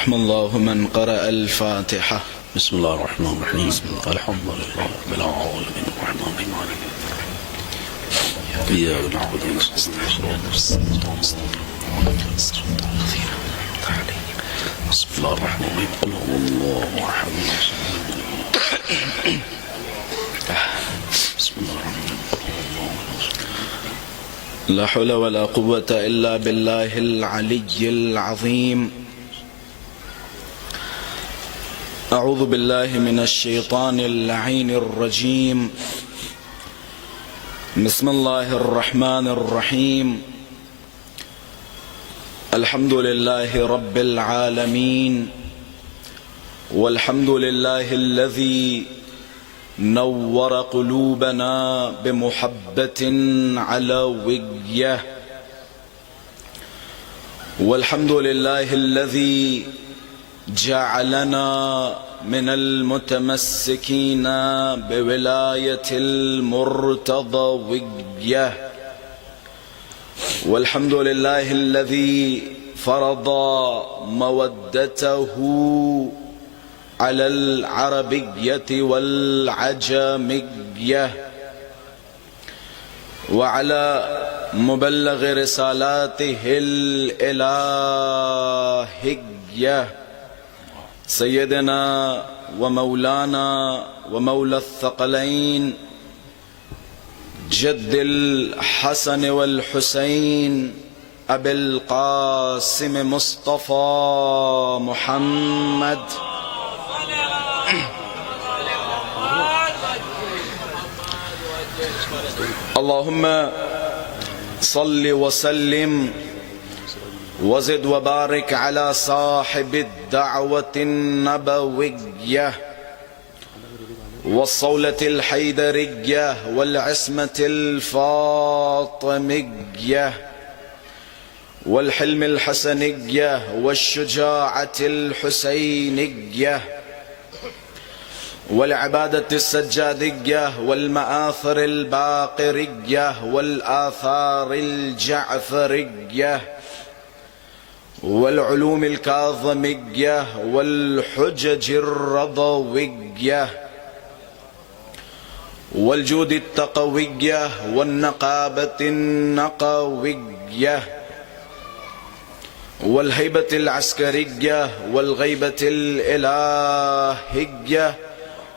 رحم الله من قرأ الفاتحة. بسم الله الرحمن الرحيم. الحمد لله رب العالمين الرحمن الرحيم إياك نعبد ونستعين بسم الله الرحمن الرحيم قل هو الله أحد بسم الله الرحمن الرحيم لا حول ولا قوة إلا بالله العلي العظيم. أعوذ بالله من الشيطان اللعين الرجيم. بسم الله الرحمن الرحيم. الحمد لله رب العالمين، والحمد لله الذي نور قلوبنا بمحبة علوية، والحمد لله الذي جعلنا من المتمسكين بولاية المرتضوية، والحمد لله الذي فرض مودته على العربية والعجمية وعلى مبلغ رسالاته الإلهية سيدنا ومولانا ومولى الثقلين جد الحسن والحسين أبي القاسم مصطفى محمد اللهم صل وسلم وزد وبارك على صاحب الدعوة النبوية والصولة الحيدرية والعصمة الفاطمية والحلم الحسنية والشجاعة الحسينية والعبادة السجادية والمآثر الباقرية والآثار الجعفرية والعلوم الكاظمية والحجج الرضوية والجود التقوية والنقابة النقوية والهيبة العسكرية والغيبة الإلهية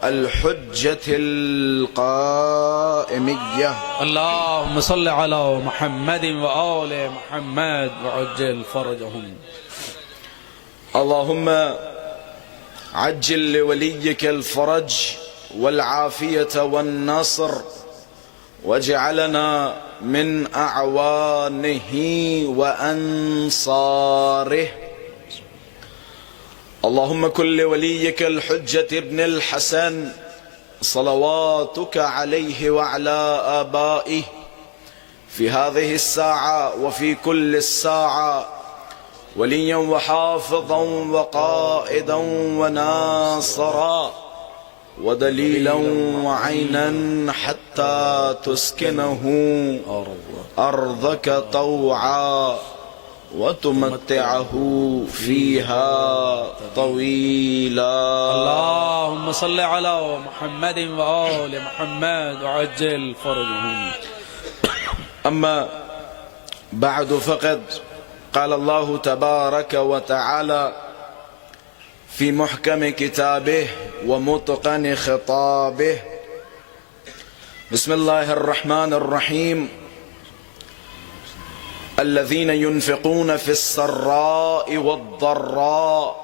الحجة القائمية. اللهم صل على محمد وآل محمد وعجل فرجهم. اللهم عجل لوليك الفرج والعافية والنصر، واجعلنا من أعوانه وأنصاره. اللهم كن لوليك الحجة ابن الحسن صلواتك عليه وعلى آبائه في هذه الساعة وفي كل الساعة وليا وحافظا وقائدا وناصرا ودليلا وعينا حتى تسكنه أرضك طوعا وتمتعه فيها طويلا. اللهم صل على محمد وآل محمد وعجل فرجهم. أما بعد فقد قال الله تبارك وتعالى في محكم كتابه ومتقن خطابه: بسم الله الرحمن الرحيم. الذين ينفقون في السراء والضراء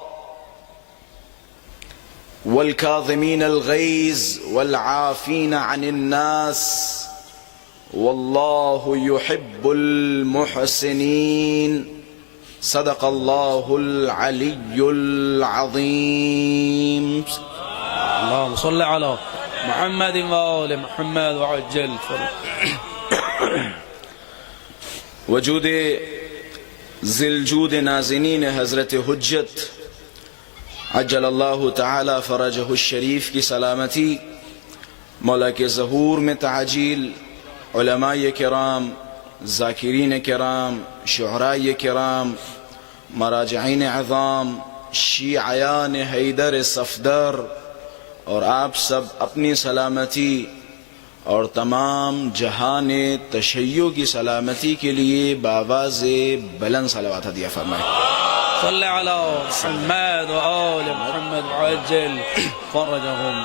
والكاظمين الغيظ والعافين عن الناس والله يحب المحسنين. صدق الله العلي العظيم. اللهم صل على محمد وآل محمد وعجل فرجهم. وجود ذی الجود نازنین حضرت حجت عجل اللہ تعالی فرجہ الشریف کی سلامتی، مولا کے ظہور میں تعجیل، علماء کرام، ذاکرین کرام، شعراء کرام، مراجعین عظام، شیعیان حیدر صفدر اور آپ سب اپنی سلامتی اور تمام جہان تشیع کی سلامتی کے لیے بآواز بلند صلوات ہدیہ فرمائیں. صل علی محمد و آل محمد وعجل فرجهم.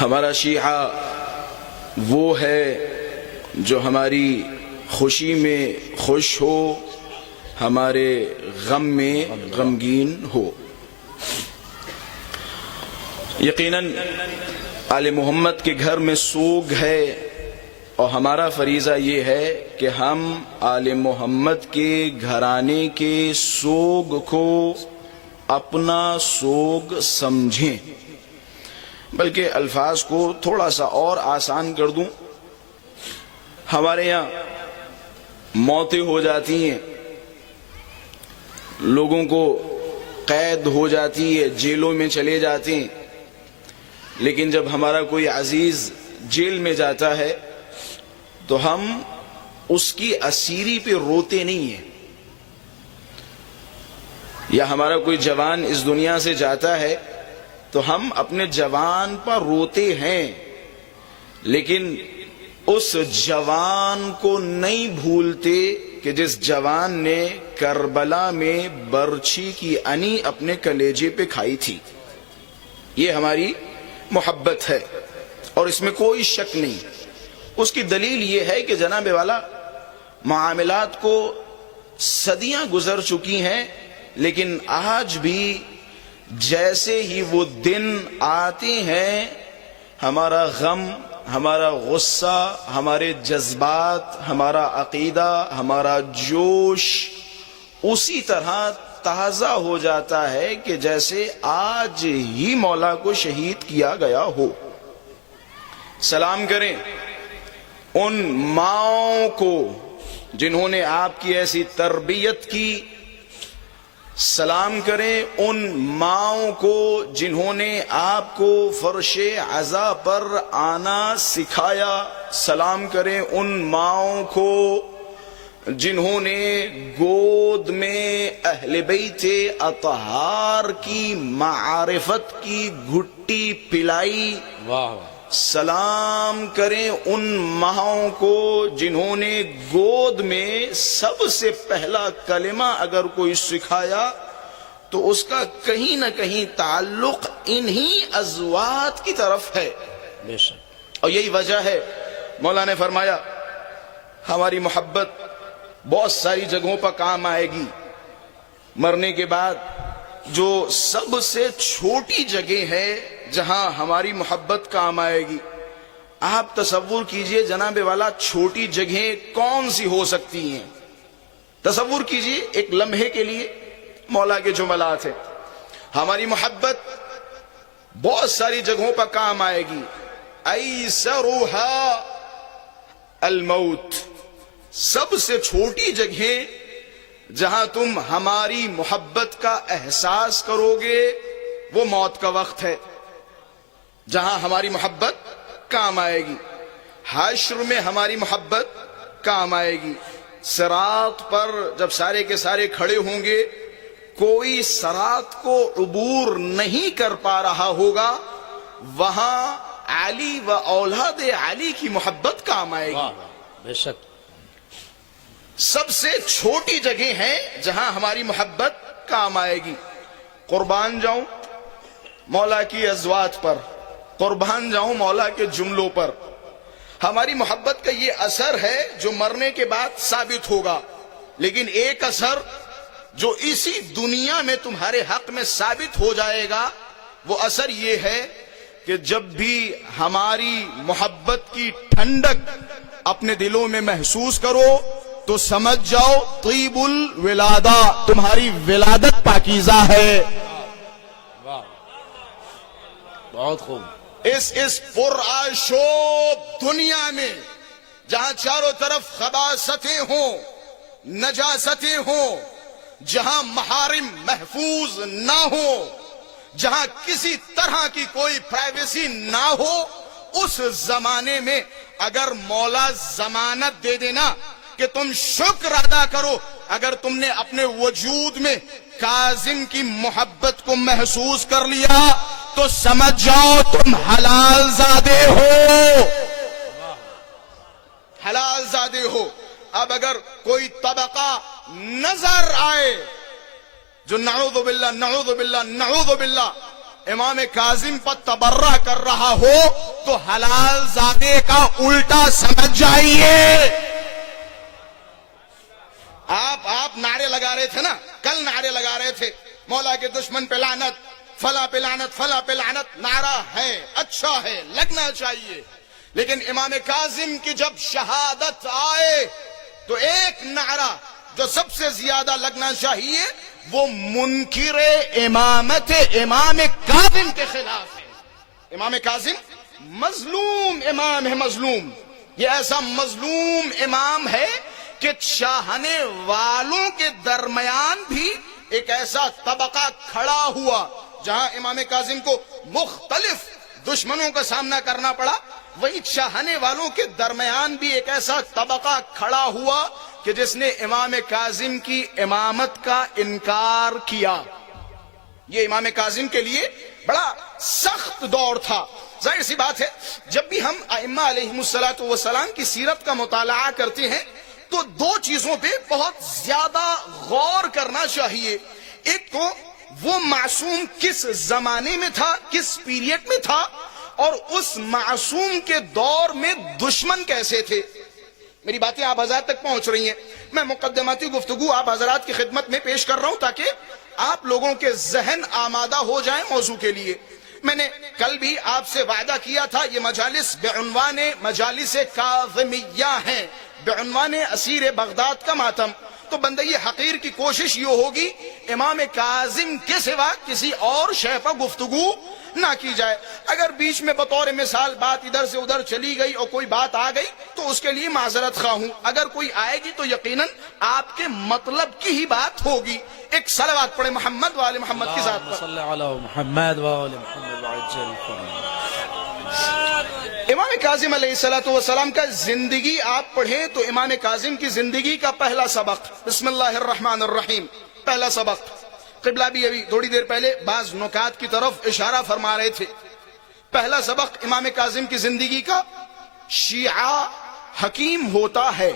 ہمارا شیعہ وہ ہے جو ہماری خوشی میں خوش ہو، ہمارے غم میں غمگین ہو. یقیناً آل محمد کے گھر میں سوگ ہے، اور ہمارا فریضہ یہ ہے کہ ہم آل محمد کے گھرانے کے سوگ کو اپنا سوگ سمجھیں. بلکہ الفاظ کو تھوڑا سا اور آسان کر دوں. ہمارے یہاں موتیں ہو جاتی ہیں، لوگوں کو قید ہو جاتی ہے، جیلوں میں چلے جاتے ہیں، لیکن جب ہمارا کوئی عزیز جیل میں جاتا ہے تو ہم اس کی اسیری پہ روتے نہیں ہیں. یا ہمارا کوئی جوان اس دنیا سے جاتا ہے تو ہم اپنے جوان پر روتے ہیں، لیکن اس جوان کو نہیں بھولتے کہ جس جوان نے کربلا میں برچھی کی انی اپنے کلیجے پہ کھائی تھی. یہ ہماری محبت ہے اور اس میں کوئی شک نہیں. اس کی دلیل یہ ہے کہ جناب والا معاملات کو صدیاں گزر چکی ہیں، لیکن آج بھی جیسے ہی وہ دن آتے ہیں ہمارا غم، ہمارا غصہ، ہمارے جذبات، ہمارا عقیدہ، ہمارا جوش اسی طرح تازہ ہو جاتا ہے کہ جیسے آج ہی مولا کو شہید کیا گیا ہو. سلام کریں ان ماؤں کو جنہوں نے آپ کی ایسی تربیت کی، سلام کریں ان ماؤں کو جنہوں نے آپ کو فرش عزا پر آنا سکھایا، سلام کریں ان ماؤں کو جنہوں نے گود میں اہل بیت اطہار کی معرفت کی گھٹی پلائی. واہ. سلام کریں ان ماؤں کو جنہوں نے گود میں سب سے پہلا کلمہ اگر کوئی سکھایا تو اس کا کہیں نہ کہیں تعلق انہی ازواج کی طرف ہے. بے شک. اور یہی وجہ ہے مولا نے فرمایا ہماری محبت بہت ساری جگہوں پر کام آئے گی. مرنے کے بعد جو سب سے چھوٹی جگہ ہے جہاں ہماری محبت کام آئے گی، آپ تصور کیجئے جناب والا چھوٹی جگہیں کون سی ہو سکتی ہیں. تصور کیجئے ایک لمحے کے لیے مولا کے جملات ہیں. ہماری محبت بہت ساری جگہوں پر کام آئے گی. ایسرها الموت، سب سے چھوٹی جگہ جہاں تم ہماری محبت کا احساس کرو گے وہ موت کا وقت ہے، جہاں ہماری محبت کام آئے گی. حشر میں ہماری محبت کام آئے گی. صراط پر جب سارے کے سارے کھڑے ہوں گے، کوئی صراط کو عبور نہیں کر پا رہا ہوگا، وہاں علی و اولاد علی کی محبت کام آئے گی. بے شک. سب سے چھوٹی جگہ ہے جہاں ہماری محبت کام آئے گی. قربان جاؤں مولا کی ازواج پر، قربان جاؤں مولا کے جملوں پر. ہماری محبت کا یہ اثر ہے جو مرنے کے بعد ثابت ہوگا، لیکن ایک اثر جو اسی دنیا میں تمہارے حق میں ثابت ہو جائے گا، وہ اثر یہ ہے کہ جب بھی ہماری محبت کی ٹھنڈک اپنے دلوں میں محسوس کرو تو سمجھ جاؤ طیب الولادہ، تمہاری ولادت پاکیزہ ہے. بہت خوب. اس پرآشوب دنیا میں جہاں چاروں طرف خباثتیں ہوں، نجاستیں ہوں، جہاں محارم محفوظ نہ ہو، جہاں کسی طرح کی کوئی پرائیویسی نہ ہو، اس زمانے میں اگر مولا ضمانت دے دینا کہ تم شکر ادا کرو اگر تم نے اپنے وجود میں کاظم کی محبت کو محسوس کر لیا تو سمجھ جاؤ تم حلال زادے ہو، حلال زادے ہو۔ اب اگر کوئی طبقہ نظر آئے جو نعوذ باللہ نعوذ باللہ نعوذ باللہ امام کاظم پر تبرہ کر رہا ہو تو حلال زادے کا الٹا سمجھ جائیے۔ آپ نعرے لگا رہے تھے نا، کل نعرے لگا رہے تھے مولا کے دشمن پہ لعنت، فلاں پہ لعنت، فلاں پہ لعنت۔ نعرہ ہے، اچھا ہے، لگنا چاہیے، لیکن امام کاظم کی جب شہادت آئے تو ایک نعرہ جو سب سے زیادہ لگنا چاہیے وہ منکر امامت امام کاظم کے خلاف ہے۔ امام کاظم مظلوم امام ہے، مظلوم۔ یہ ایسا مظلوم امام ہے کہ چاہنے والوں کے درمیان بھی ایک ایسا طبقہ کھڑا ہوا جہاں امام کاظم کو مختلف دشمنوں کا سامنا کرنا پڑا، وہی چاہنے والوں کے درمیان بھی ایک ایسا طبقہ کھڑا ہوا کہ جس نے امام کاظم کی امامت کا انکار کیا۔ یہ امام کاظم کے لیے بڑا سخت دور تھا۔ ظاہر سی بات ہے جب بھی ہم ائمہ علیہم الصلوۃ والسلام کی سیرت کا مطالعہ کرتے ہیں تو دو چیزوں پہ بہت زیادہ غور کرنا چاہیے۔ ایک تو وہ معصوم کس زمانے میں تھا، کس پیریڈ میں تھا، اور اس معصوم کے دور میں دشمن کیسے تھے۔ میری باتیں آپ حضرات تک پہنچ رہی ہیں، میں مقدماتی گفتگو آپ حضرات کی خدمت میں پیش کر رہا ہوں تاکہ آپ لوگوں کے ذہن آمادہ ہو جائیں موضوع کے لیے۔ میں نے کل بھی آپ سے وعدہ کیا تھا یہ مجالس بعنوان مجالس کاظمیہ ہیں، بعنوان اسیر بغداد کا ماتم۔ تو بندہ یہ حقیر کی کوشش یہ ہوگی امام کاظم کے سوا کسی اور شے پر گفتگو نہ کی جائے۔ اگر بیچ میں بطور مثال بات ادھر سے ادھر چلی گئی اور کوئی بات آ گئی تو اس کے لیے معذرت خواہ ہوں، اگر کوئی آئے گی تو یقیناً آپ کے مطلب کی ہی بات ہوگی۔ ایک صلوات پڑھے محمد وآل محمد کی ذات پر۔ صلی علی محمد وآل محمد وعجل فرجهم۔ امام کاظم علیہ الصلوۃ والسلام کا زندگی آپ پڑھیں تو امام کاظم کی زندگی کا پہلا سبق، بسم اللہ الرحمن الرحیم، پہلا سبق۔ قبلہ بھی ابھی تھوڑی دیر پہلے بعض نکات کی طرف اشارہ فرما رہے تھے۔ پہلا سبق امام کاظم کی زندگی کا، شیعہ حکیم ہوتا ہے۔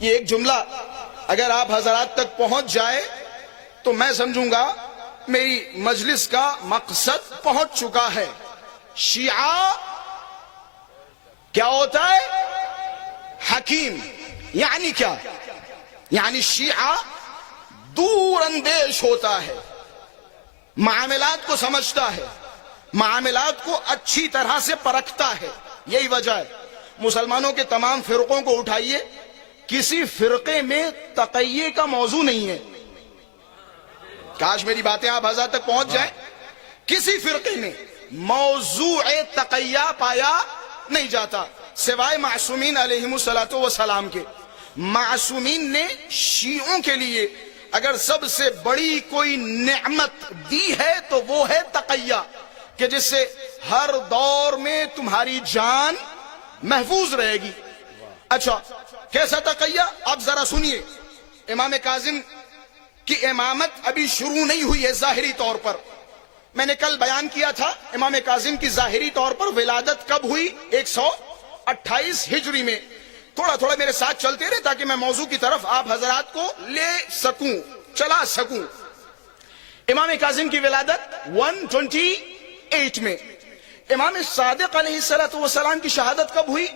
یہ ایک جملہ اگر آپ حضرات تک پہنچ جائے تو میں سمجھوں گا میری مجلس کا مقصد پہنچ چکا ہے۔ شیعہ کیا ہوتا ہے؟ حکیم۔ یعنی کیا؟ یعنی شیعہ دور اندیش ہوتا ہے، معاملات کو سمجھتا ہے، معاملات کو اچھی طرح سے پرکھتا ہے۔ یہی وجہ ہے مسلمانوں کے تمام فرقوں کو اٹھائیے، کسی فرقے میں تقیہ کا موضوع نہیں ہے۔ کاش میری باتیں آپ حضرات تک پہنچ جائیں۔ کسی فرقے میں موضوع تقیہ پایا نہیں جاتا سوائے معصومین علیہم الصلوۃ والسلام کے۔ معصومین نے شیعوں کے لیے اگر سب سے بڑی کوئی نعمت دی ہے تو وہ ہے تقیہ، کہ جس سے ہر دور میں تمہاری جان محفوظ رہے گی۔ اچھا کیسا تقیہ؟ اب ذرا سنیے، امام کاظم کی امامت ابھی شروع نہیں ہوئی ہے ظاہری طور پر۔ میں نے کل بیان کیا تھا امام کاظم کی ظاہری طور پر ولادت کب ہوئی؟ 128 ہجری میں۔ تھوڑا تھوڑا میرے ساتھ چلتے رہے تاکہ میں موضوع کی طرف آپ حضرات کو لے سکوں، چلا سکوں۔ امام کاظم کی ولادت 128 میں۔ امام صادق علیہ السلام کی شہادت کب ہوئی؟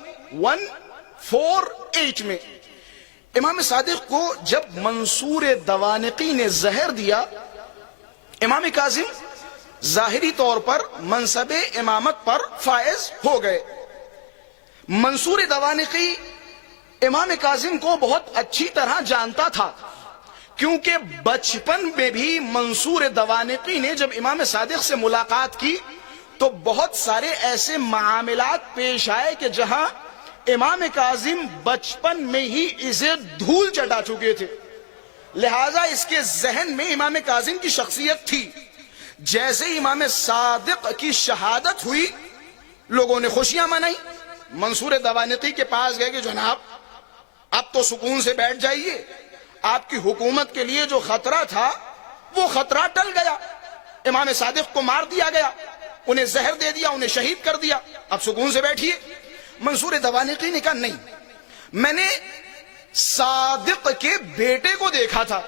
148 میں۔ امام صادق کو جب منصور دوانقی نے زہر دیا، امام کاظم ظاہری طور پر منصب امامت پر فائز ہو گئے۔ منصور دوانقی امام کاظم کو بہت اچھی طرح جانتا تھا، کیونکہ بچپن میں بھی منصور دوانقی نے جب امام صادق سے ملاقات کی تو بہت سارے ایسے معاملات پیش آئے کہ جہاں امام کاظم بچپن میں ہی اسے دھول چٹا چکے تھے، لہذا اس کے ذہن میں امام کاظم کی شخصیت تھی۔ جیسے امام صادق کی شہادت ہوئی، لوگوں نے خوشیاں منائی، منصور دوانقی کے پاس گئے کہ جناب اب تو سکون سے بیٹھ جائیے، آپ کی حکومت کے لیے جو خطرہ تھا وہ خطرہ ٹل گیا، امام صادق کو مار دیا گیا، انہیں زہر دے دیا، انہیں شہید کر دیا، اب سکون سے بیٹھیے۔ منصور دوانقی نے کہا نہیں، میں نے صادق کے بیٹے کو دیکھا تھا،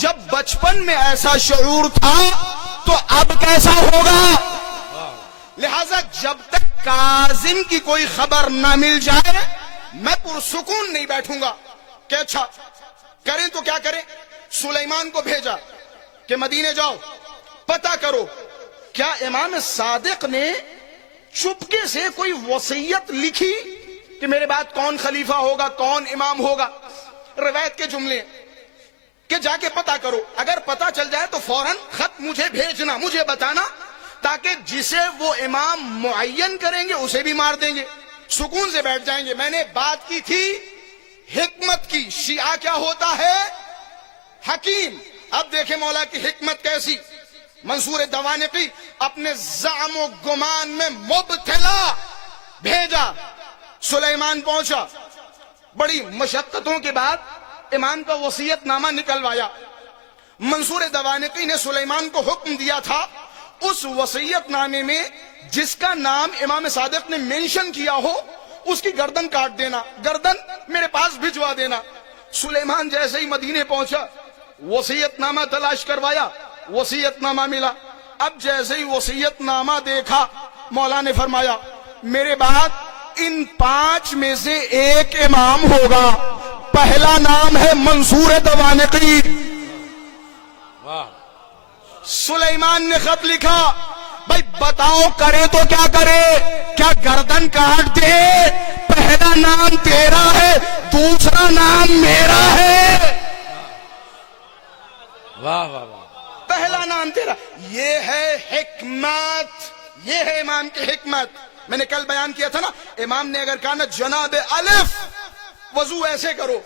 جب بچپن میں ایسا شعور تھا تو اب کیسا ہوگا، لہذا جب تک کاظم کی کوئی خبر نہ مل جائے میں پرسکون نہیں بیٹھوں گا۔ کہ اچھا کریں تو کیا کریں؟ سلیمان کو بھیجا کہ مدینے جاؤ پتہ کرو کیا امام صادق نے چپکے سے کوئی وصیت لکھی کہ میرے بعد کون خلیفہ ہوگا، کون امام ہوگا۔ روایت کے جملے کہ جا کے پتہ کرو، اگر پتہ چل جائے تو فوراً خط مجھے بھیجنا، مجھے بتانا، تاکہ جسے وہ امام معین کریں گے اسے بھی مار دیں گے، سکون سے بیٹھ جائیں گے۔ میں نے بات کی تھی حکمت کی، شیعہ کیا ہوتا ہے؟ حکیم۔ اب دیکھیں مولا کی حکمت کیسی۔ منصور دوانقی اپنے زعم و گمان میں مبتلا بھیجا، سلیمان پہنچا، بڑی مشقتوں کے بعد امام کا وصیت نامہ نکلوایا۔ منصور دوانقی نے سلیمان کو حکم دیا تھا اس وصیت نامے میں جس کا نام امام صادق نے مینشن کیا ہو اس کی گردن کاٹ دینا، گردن میرے پاس بھجوا دینا۔ سلیمان جیسے ہی مدینے پہنچا وصیت نامہ تلاش کروایا، وصیت نامہ ملا۔ اب جیسے ہی وصیت نامہ دیکھا مولا نے فرمایا میرے بعد ان 5 میں سے ایک امام ہوگا، پہلا نام ہے منصور دوانقی۔ سلیمان نے خط لکھا، بھائی بتاؤ کرے تو کیا کرے، کیا گردن کاٹ دے؟ پہلا نام تیرا ہے، دوسرا نام میرا ہے۔ واہ واہ واہ، پہلا نام تیرا، یہ ہے حکمت، یہ ہے امام کی حکمت۔ میں نے کل بیان کیا تھا نا، امام نے اگر کہا نا جناب الف وضو ایسے کرو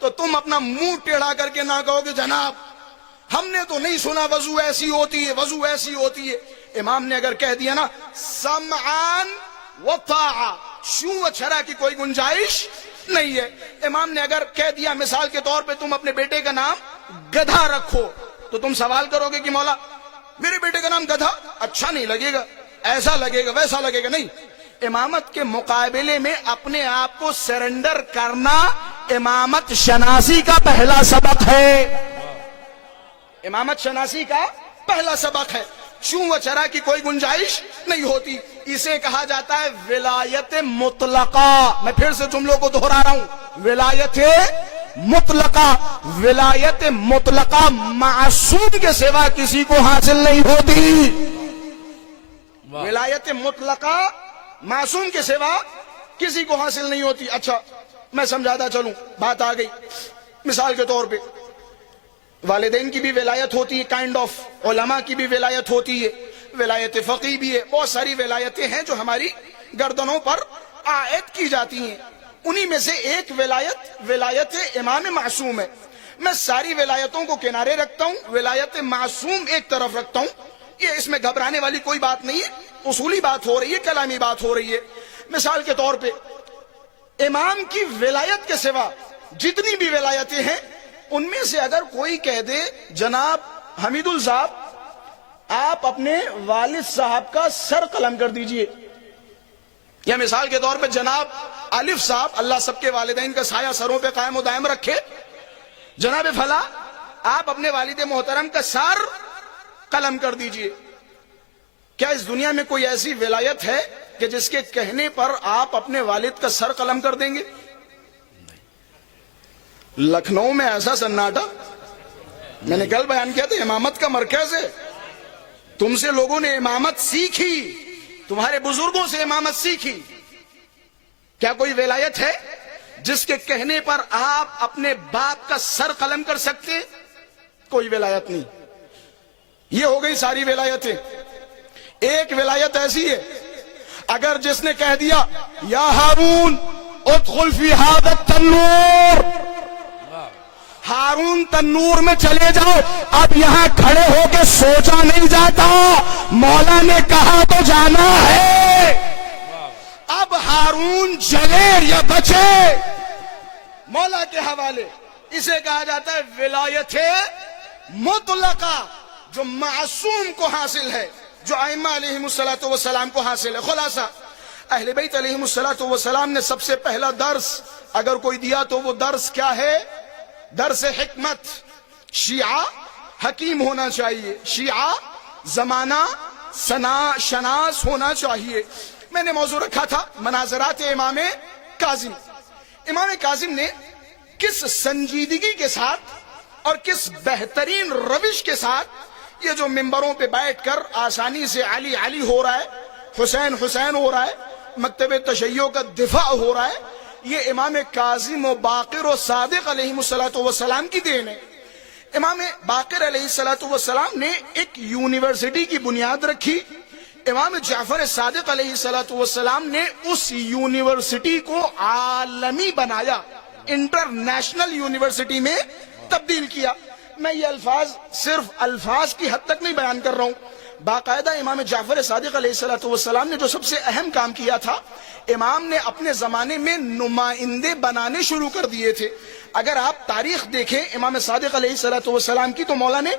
تو تم اپنا منہ ٹیڑھا کر کے نہ کہو کہ جناب ہم نے تو نہیں سنا وضو ایسی ہوتی ہے، وضو ایسی ہوتی ہے۔ امام نے اگر کہہ دیا نا سمعان و طاعہ، شوں و چھرا کی کوئی گنجائش نہیں ہے۔ امام نے اگر کہہ دیا مثال کے طور پہ تم اپنے بیٹے کا نام گدھا رکھو تو تم سوال کرو گے کہ مولا میرے بیٹے کا نام گدھا اچھا نہیں لگے گا، ایسا لگے گا ویسا لگے گا، نہیں۔ امامت کے مقابلے میں اپنے آپ کو سرنڈر کرنا امامت شناسی کا پہلا سبق ہے، امامت شناسی کا پہلا سبق ہے۔ چوں و چرا کی کوئی گنجائش نہیں ہوتی، اسے کہا جاتا ہے ولایت مطلقہ۔ میں پھر سے جملوں کو دہرا رہا ہوں، ولایت مطلقہ۔ ولایت مطلقہ معصوم کے سوا کسی کو حاصل نہیں ہوتی، ولایت مطلقہ معصوم کے سوا کسی کو حاصل نہیں ہوتی۔ اچھا میں سمجھاتا چلوں، بات آ گئی۔ مثال کے طور پہ والدین کی بھی ولایت ہوتی ہے، کائنڈ آف، علماء کی بھی ولایت ہوتی ہے، ولایت فقی بھی ہے، بہت ساری ولایتیں ہیں جو ہماری گردنوں پر عائد کی جاتی ہیں۔ انہی میں سے ایک ولایت امام معصوم ہے۔ میں ساری ولایتوں کو کنارے رکھتا ہوں، ولایت معصوم ایک طرف رکھتا ہوں، یہ اس میں گھبرانے والی کوئی بات نہیں ہے، اصولی بات ہو رہی ہے، کلامی بات ہو رہی ہے۔ مثال کے طور پہ امام کی ولایت کے سوا جتنی بھی ولایتیں ہیں ان میں سے اگر کوئی کہہ دے جناب حمید الصاحب آپ اپنے والد صاحب کا سر قلم کر دیجئے، یا مثال کے طور پہ جناب الف صاحب، اللہ سب کے والدین کا سایہ سروں پہ قائم و دائم رکھے، جناب فلاں آپ اپنے والد محترم کا سر قلم کر دیجئے، کیا اس دنیا میں کوئی ایسی ولایت ہے کہ جس کے کہنے پر آپ اپنے والد کا سر قلم کر دیں گے؟ لکھنؤ میں ایسا سناٹا، میں نے کل بیان کیا تھا، امامت کا مرکز ہے، تم سے لوگوں نے امامت سیکھی، تمہارے بزرگوں سے امامت سیکھی، کیا کوئی ولایت ہے جس کے کہنے پر آپ اپنے باپ کا سر قلم کر سکتے؟ کوئی ولایت نہیں۔ یہ ہو گئی ساری ولایتیں۔ ایک ولایت ایسی ہے اگر جس نے کہہ دیا یا ہارون ادخل فی ھذا التنور، ہارون تنور میں چلے جاؤ، اب یہاں کھڑے ہو کے سوچا نہیں جاتا، مولا نے کہا تو جانا ہے۔ اب قارون جلے یا بچے، مولا کے حوالے. اسے کہا جاتا ہے ولایت مطلقہ، جو معصوم کو حاصل ہے، جو ائمہ علیہم السلام کو حاصل ہے. خلاصہ اہل بیت علیہم السلام نے سب سے پہلا درس اگر کوئی دیا تو وہ درس کیا ہے؟ درس حکمت. شیعہ حکیم ہونا چاہیے، شیعہ زمانہ شناس ہونا چاہیے. میں نے موضوع رکھا تھا مناظرات امام کاظم. امام کاظم نے کس سنجیدگی کے ساتھ اور کس بہترین روش کے ساتھ یہ جو ممبروں پہ بیٹھ کر آسانی سے علی علی ہو رہا ہے، حسین حسین ہو رہا ہے، مکتب تشیع کا دفاع ہو رہا ہے، یہ امام کاظم و باقر و صادق علیہ السلام کی دین ہے. امام باقر علیہ السلام نے ایک یونیورسٹی کی بنیاد رکھی. امام جعفر صادق علیہ السلام نے اس یونیورسٹی کو عالمی بنایا، انٹرنیشنل یونیورسٹی میں تبدیل کیا. میں یہ الفاظ صرف الفاظ کی حد تک نہیں بیان کر رہا ہوں، باقاعدہ امام جعفر صادق علیہ السلام نے جو سب سے اہم کام کیا تھا، امام نے اپنے زمانے میں نمائندے بنانے شروع کر دیے تھے. اگر آپ تاریخ دیکھیں امام صادق علیہ السلام کی، تو مولا نے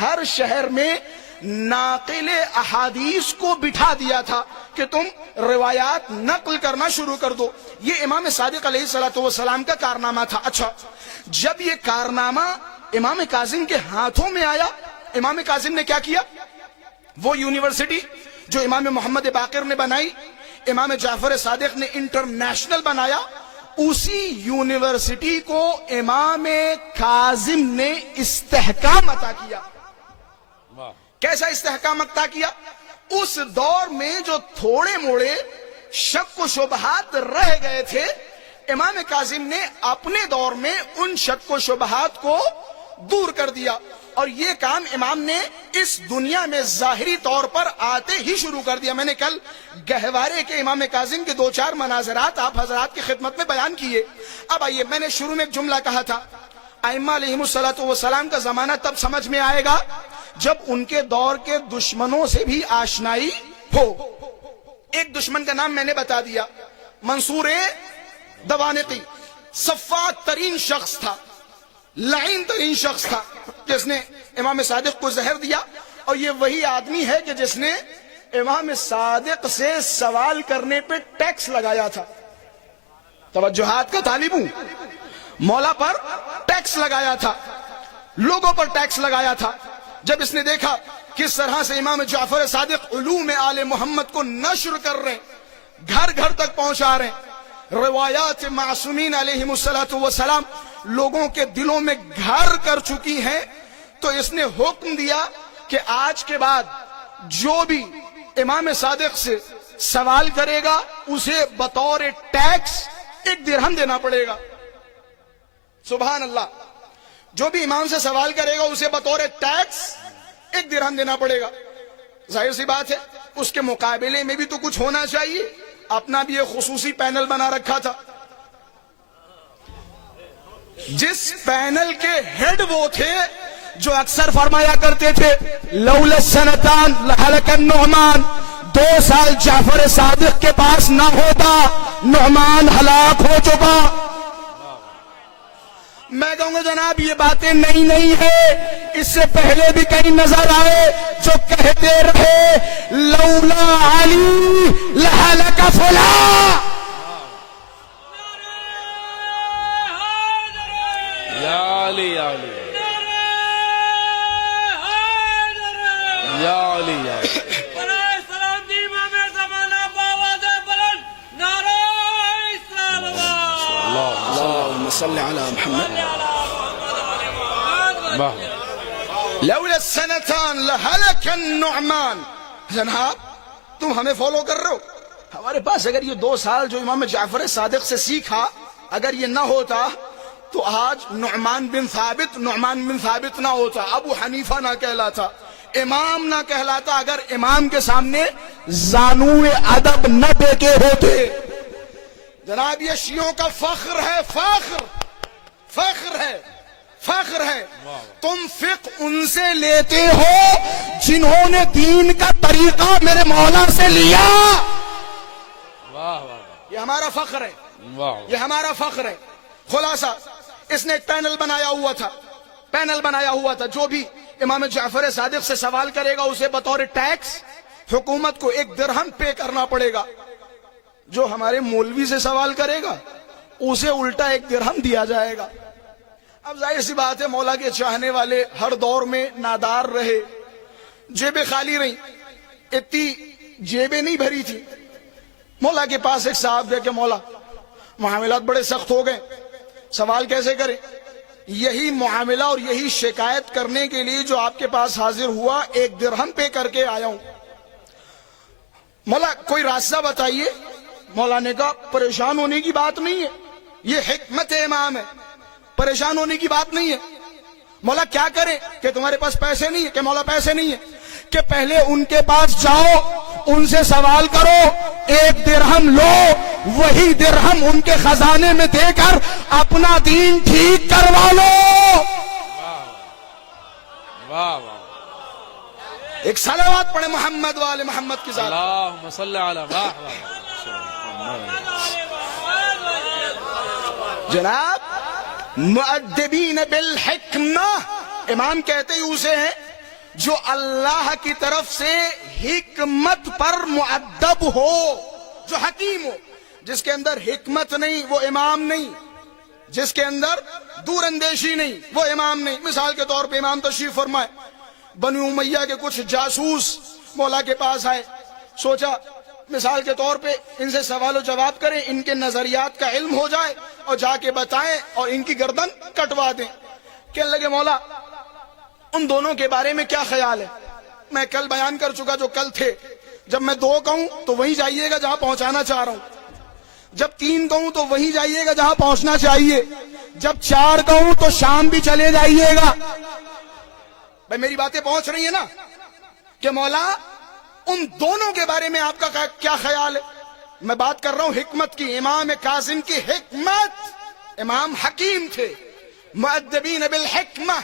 ہر شہر میں ناقل احادیث کو بٹھا دیا تھا کہ تم روایات نقل کرنا شروع کر دو. یہ امام صادق علیہ السلام کا کارنامہ تھا. اچھا، جب یہ کارنامہ امام کاظم کے ہاتھوں میں آیا، امام کاظم نے کیا کیا؟ وہ یونیورسٹی جو امام محمد باقر نے بنائی، امام جعفر صادق نے انٹرنیشنل بنایا، اسی یونیورسٹی کو امام کاظم نے استحکام عطا کیا. کیسا استحکام عطا کیا؟ اس دور میں جو تھوڑے موڑے شک و شبہات رہ گئے تھے، امام کاظم نے اپنے دور میں ان شک و شبہات کو دور کر دیا. اور یہ کام امام نے اس دنیا میں ظاہری طور پر آتے ہی شروع کر دیا. میں نے کل گہوارے کے امام کاظم کے 2-4 مناظرات آپ حضرات کی خدمت میں بیان کیے. اب آئیے، میں نے شروع میں ایک جملہ کہا تھا، ائمہ علیہم السلام کا زمانہ تب سمجھ میں آئے گا جب ان کے دور کے دشمنوں سے بھی آشنائی ہو. ایک دشمن کا نام میں نے بتا دیا، منصور دوانقی. صفاک ترین شخص تھا، لعین ترین شخص تھا، جس نے امام صادق کو زہر دیا. اور یہ وہی آدمی ہے کہ جس نے امام صادق سے سوال کرنے پہ ٹیکس لگایا تھا. توجہات کا طالب ہوں. مولا پر ٹیکس لگایا تھا، لوگوں پر ٹیکس لگایا تھا. جب اس نے دیکھا کس طرح سے امام جعفر صادق علوم آل محمد کو نشر کر رہے ہیں، گھر گھر تک پہنچا رہے ہیں، روایات معصومین علیہم السلام لوگوں کے دلوں میں گھر کر چکی ہیں، تو اس نے حکم دیا کہ آج کے بعد جو بھی امام صادق سے سوال کرے گا اسے بطور ٹیکس 1 درہم دینا پڑے گا. سبحان اللہ. جو بھی امام سے سوال کرے گا اسے بطور ٹیکس 1 درہم دینا پڑے گا. ظاہر سی بات ہے اس کے مقابلے میں بھی تو کچھ ہونا چاہیے. اپنا بھی ایک خصوصی پینل بنا رکھا تھا، جس پینل کے ہیڈ وہ تھے جو اکثر فرمایا کرتے تھے لولا السنتان لہلک النعمان. 2 سال جعفر صادق کے پاس نہ ہوتا نعمان ہلاک ہو چکا. میں کہوں گا جناب یہ باتیں نہیں ہے، اس سے پہلے بھی کئی نظر آئے جو کہتے رہے لولا علی لہلک فلاں. یا علی یا علی یا علی یا علی. اللهم صل على محمد. لولا السنتان لهلك النعمان. جناب تم ہمیں فالو کر رہے ہو. ہمارے پاس اگر یہ 2 سال جو امام جعفر صادق سے سیکھا اگر یہ نہ ہوتا تو آج نعمان بن ثابت نہ ہوتا، ابو حنیفہ نہ کہلاتا، امام نہ کہلاتا، اگر امام کے سامنے زانو ادب نہ ٹیکے ہوتے. جناب یہ شیعوں کا فخر ہے، فخر ہے. تم فقہ ان سے لیتے ہو جنہوں نے دین کا طریقہ میرے مولا سے لیا. یہ ہمارا فخر ہے، واہ یہ ہمارا فخر ہے. خلاصہ اس نے ایک پینل بنایا ہوا تھا، جو بھی امام جعفر صادق سے سوال کرے گا اسے بطور ٹیکس حکومت کو 1 درہم پے کرنا پڑے گا. جو ہمارے مولوی سے سوال کرے گا اسے الٹا 1 درہم دیا جائے گا. اب ظاہر سی بات ہے مولا کے چاہنے والے ہر دور میں نادار رہے، جیبیں خالی رہیں، اتنی جیبیں نہیں بھری تھی. مولا کے پاس ایک صاحب گئے کہ مولا معاملات بڑے سخت ہو گئے، سوال کیسے کریں؟ یہی معاملہ اور یہی شکایت کرنے کے لیے جو آپ کے پاس حاضر ہوا 1 درہم پے کر کے آیا ہوں. مولا کوئی راستہ بتائیے. مولا نے کہا پریشان ہونے کی بات نہیں ہے، یہ حکمت امام ہے، پریشان ہونے کی بات نہیں ہے. مولا کیا کریں؟ کہ تمہارے پاس پیسے نہیں ہے؟ کہ مولا پیسے نہیں ہے. کہ پہلے ان کے پاس جاؤ، ان سے سوال کرو، 1 درہم لو، وہی درہم ان کے خزانے میں دے کر اپنا دین ٹھیک کروا لو. واہ واہ ایک صلوات پڑھے محمد والے محمد کی ذات. اللہم صلی علی واہ واہ جناب مؤدبین بالحکمہ، امام کہتے ہی اسے ہیں جو اللہ کی طرف سے حکمت پر مؤدب ہو، جو حکیم ہو. جس کے اندر حکمت نہیں وہ امام نہیں، جس کے اندر دور اندیشی نہیں وہ امام نہیں. مثال کے طور پہ امام تشریف فرمائے، بنو امیہ کے کچھ جاسوس مولا کے پاس آئے، سوچا مثال کے طور پہ ان سے سوال و جواب کریں، ان کے نظریات کا علم ہو جائے اور جا کے بتائیں اور ان کی گردن کٹوا دیں. کہنے لگے مولا ان دونوں کے بارے میں کیا خیال ہے؟ میں کل بیان کر چکا جو کل تھے. جب میں 2 کہوں تو وہیں جائیے گا جہاں پہنچانا چاہ رہا ہوں، جب 3 کہوں تو وہیں جائیے گا جہاں پہنچنا چاہیے، جب 4 کہوں تو شام بھی چلے جائیے گا. بھائی میری باتیں پہنچ رہی ہیں نا؟ کہ مولا ان دونوں کے بارے میں آپ کا کیا خیال ہے؟ میں بات کر رہا ہوں حکمت کی، امام کاظم کی حکمت. امام حکیم تھے، مؤدبین بالحکمہ.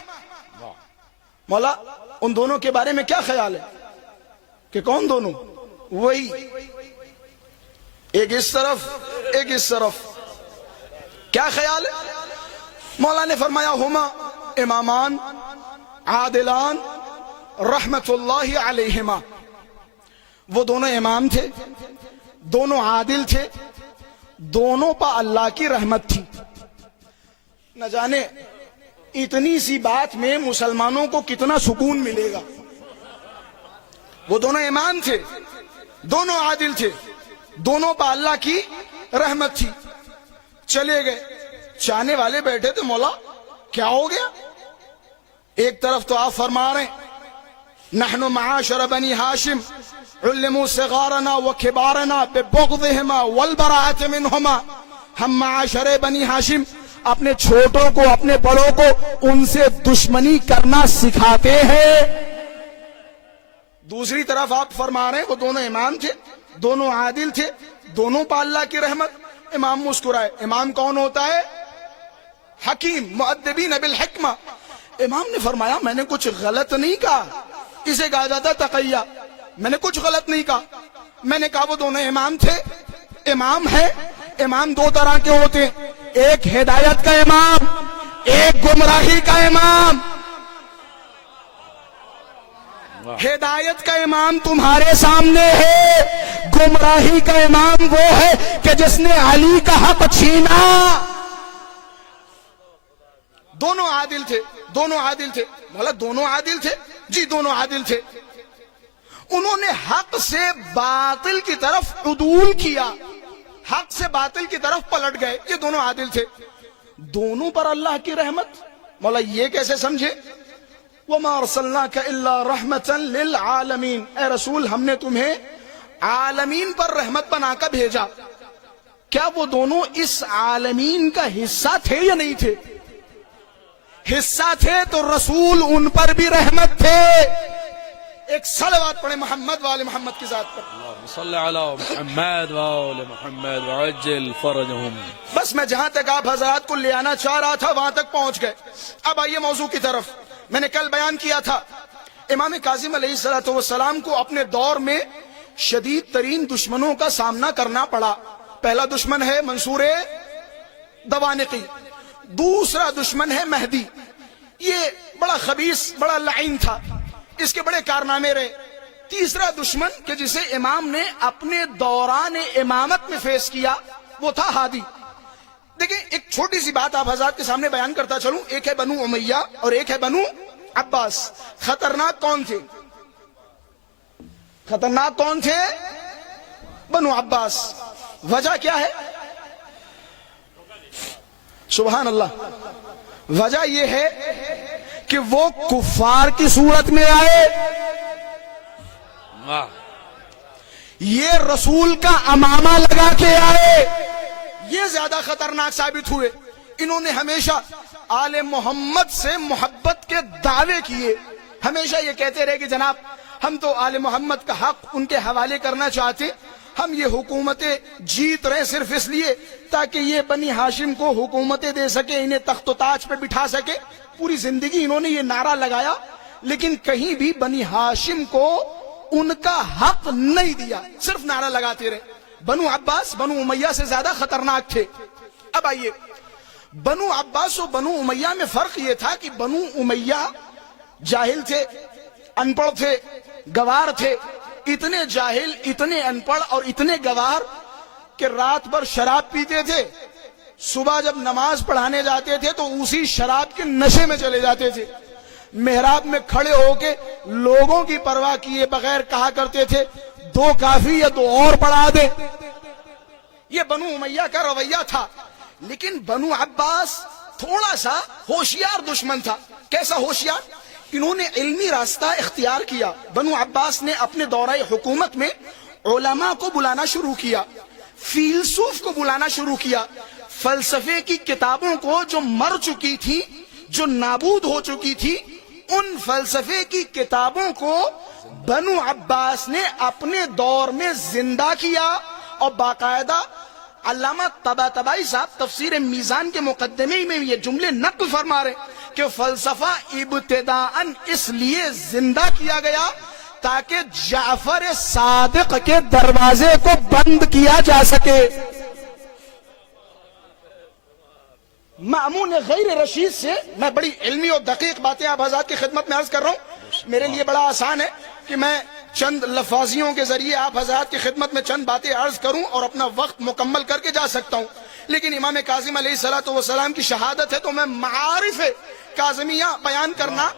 مولا ان دونوں کے بارے میں کیا خیال ہے؟ کہ کون دونوں؟ وہی ایک اس طرف ایک اس طرف. کیا خیال ہے؟ مولا نے فرمایا ہما امامان عادلان رحمت اللہ علیہما. وہ دونوں امام تھے، دونوں عادل تھے، دونوں پہ اللہ کی رحمت تھی. نہ جانے اتنی سی بات میں مسلمانوں کو کتنا سکون ملے گا. وہ دونوں امام تھے، دونوں عادل تھے، دونوں پہ اللہ کی رحمت تھی. چلے گئے، چاہنے والے بیٹھے تھے مولا کیا ہو گیا؟ ایک طرف تو آپ فرما رہے ہیں نحن معاشر بنی ہاشم علموا صغارنا وکبارنا ببغضہما والبراءۃ منہما. ہم معاشر بنی ہاشم اپنے چھوٹوں کو اپنے بڑوں کو ان سے دشمنی کرنا سکھاتے ہیں. دوسری طرف آپ فرما رہے ہیں وہ دونوں امام تھے، دونوں عادل تھے، دونوں پہ اللہ کی رحمت. امام مسکرائے. امام کون ہوتا ہے؟ حکیم، مؤدبین بالحکمہ. امام نے فرمایا میں نے کچھ غلط نہیں کہا، اسے کہا جاتا تقیہ. میں نے کچھ غلط نہیں کہا، میں نے کہا وہ دونوں امام تھے. امام ہے، امام 2 طرح کے ہوتے ہیں، ایک ہدایت کا امام، ایک گمراہی کا امام. ہدایت کا امام تمہارے سامنے ہے، گمراہی کا امام وہ ہے کہ جس نے علی کا حق چھینا. دونوں عادل تھے، دونوں عادل تھے. مولا دونوں عادل تھے؟ جی دونوں عادل تھے. انہوں نے حق سے باطل کی طرف عدول کیا، حق سے باطل کی طرف پلٹ گئے. یہ دونوں عادل تھے، دونوں پر اللہ کی رحمت. مولا یہ کیسے سمجھے؟ وَمَا أَرْسَلْنَاكَ إِلَّا رَحْمَةً لِلْعَالَمِينَ. اے رسول ہم نے تمہیں عالمین پر رحمت بنا کر بھیجا. کیا وہ دونوں اس عالمین کا حصہ تھے یا نہیں تھے؟ حصہ تھے تو رسول ان پر بھی رحمت تھے. ایک صلوات پڑھے محمد والے محمد کی ذات پر. اللہم صلی علی محمد وآل محمد وعجل فرجہم. بس میں جہاں تک آپ حضرات کو لے آنا چاہ رہا تھا وہاں تک پہنچ گئے. اب آئیے موضوع کی طرف. میں نے کل بیان کیا تھا امام کاظم علیہ السلام کو اپنے دور میں شدید ترین دشمنوں کا سامنا کرنا پڑا. پہلا دشمن ہے منصور دوانقی، دوسرا دشمن ہے مہدی. یہ بڑا خبیث، بڑا لعین تھا، اس کے بڑے کارنامے رہے. تیسرا دشمن کہ جسے امام نے اپنے دوران امامت میں فیس کیا وہ تھا ہادی. دیکھیں ایک چھوٹی سی بات آپ حضرات کے سامنے بیان کرتا چلوں. ایک ہے بنو امیہ اور ایک ہے بنو عباس. خطرناک کون تھے؟ خطرناک کون تھے؟ بنو عباس. وجہ کیا ہے؟ سبحان اللہ. وجہ یہ ہے کہ وہ کفار کی صورت میں آئے، واہ. یہ رسول کا امامہ لگا کے آئے، یہ زیادہ خطرناک ثابت ہوئے. انہوں نے ہمیشہ آل محمد سے محبت کے دعوے کیے، ہمیشہ یہ کہتے رہے کہ جناب ہم تو آل محمد کا حق ان کے حوالے کرنا چاہتے، ہم یہ حکومتیں جیت رہے صرف اس لیے تاکہ یہ بنی ہاشم کو حکومتیں دے سکے، انہیں تخت و تاج پہ بٹھا سکے. پوری زندگی انہوں نے یہ نعرہ لگایا لیکن کہیں بھی بنی ہاشم کو ان کا حق نہیں دیا، صرف نعرہ لگاتے رہے. بنو عباس بنو امیہ سے زیادہ خطرناک تھے. اب آئیے بنو عباس و بنو امیہ میں فرق یہ تھا کہ بنو امیہ جاہل تھے، ان پڑھ تھے، گوار تھے. اتنے جاہل، اتنے ان پڑھ اور اتنے گوار کہ رات بھر شراب پیتے تھے، صبح جب نماز پڑھانے جاتے تھے تو اسی شراب کے نشے میں چلے جاتے تھے. محراب میں کھڑے ہو کے لوگوں کی پرواہ کیے بغیر کہا کرتے تھے 2 کافی یا 2 اور پڑھا دے. یہ بنو امیہ کا رویہ تھا. لیکن بنو عباس تھوڑا سا ہوشیار دشمن تھا. کیسا ہوشیار؟ انہوں نے علمی راستہ اختیار کیا. بنو عباس نے اپنے دورہ حکومت میں علماء کو بلانا شروع کیا، فیلسوف کو بلانا شروع کیا. فلسفے کی کتابوں کو جو مر چکی تھی، جو نابود ہو چکی تھی، ان فلسفے کی کتابوں کو بنو عباس نے اپنے دور میں زندہ کیا. اور باقاعدہ علامہ طباطبائی صاحب تفسیر میزان کے مقدمے میں یہ جملے نقل فرما رہے کہ فلسفہ ابتداءً اس لیے زندہ کیا گیا تاکہ جعفر صادق کے دروازے کو بند کیا جا سکے. مأمون غیر رشید سے میں بڑی علمی اور دقیق باتیں آپ حضرات کی خدمت میں عرض کر رہا ہوں. میرے لیے بڑا آسان ہے کہ میں چند لفاظیوں کے ذریعے آپ حضرات کی خدمت میں چند باتیں عرض کروں اور اپنا وقت مکمل کر کے جا سکتا ہوں. لیکن امام کاظم علیہ السلام کی شہادت ہے تو میں معارف کاظمیہ بیان کرنا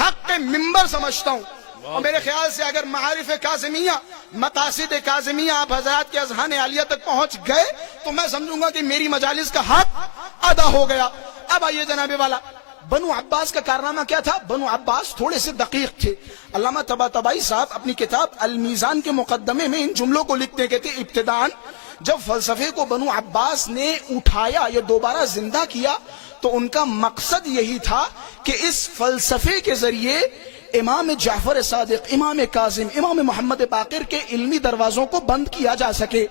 حق منبر سمجھتا ہوں. اور میرے خیال سے اگر معارف کاظمیہ، مقاصد کاظمیہ آپ حضرات کے اذہان عالیہ تک پہنچ گئے تو میں سمجھوں گا کہ میری مجالس کا حق ادا ہو گیا. اب آئیے جناب والا، بنو عباس کا کارنامہ کیا تھا؟ بنو عباس تھوڑے سے دقیق تھے. علامہ طباطبائی صاحب اپنی کتاب المیزان کے مقدمے میں ان جملوں کو لکھتے کہتے ابتداءً جب فلسفے کو بنو عباس نے اٹھایا یا دوبارہ زندہ کیا تو ان کا مقصد یہی تھا کہ اس فلسفے کے ذریعے امام جعفر صادق، امام کاظم، امام محمد باقر کے علمی دروازوں کو بند کیا جا سکے.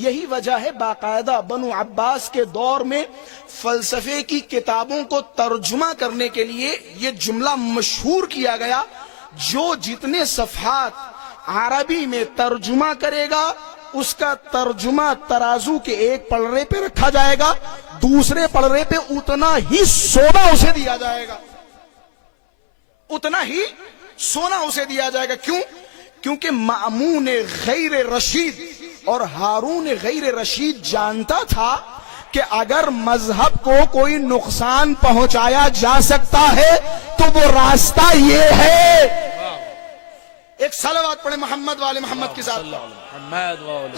یہی وجہ ہے باقاعدہ بنو عباس کے دور میں فلسفے کی کتابوں کو ترجمہ کرنے کے لیے یہ جملہ مشہور کیا گیا، جو جتنے صفحات عربی میں ترجمہ کرے گا اس کا ترجمہ ترازو کے ایک پلڑے پہ رکھا جائے گا، دوسرے پلڑے پہ اتنا ہی سونا اسے دیا جائے گا، اتنا ہی سونا اسے دیا جائے گا. کیوں؟ کیونکہ مأمون غیر رشید اور ہارون غیر رشید جانتا تھا کہ اگر مذہب کو کوئی نقصان پہنچایا جا سکتا ہے تو وہ راستہ یہ ہے. ایک صلوات پڑھے محمد والے محمد کے ساتھ. محمد والے.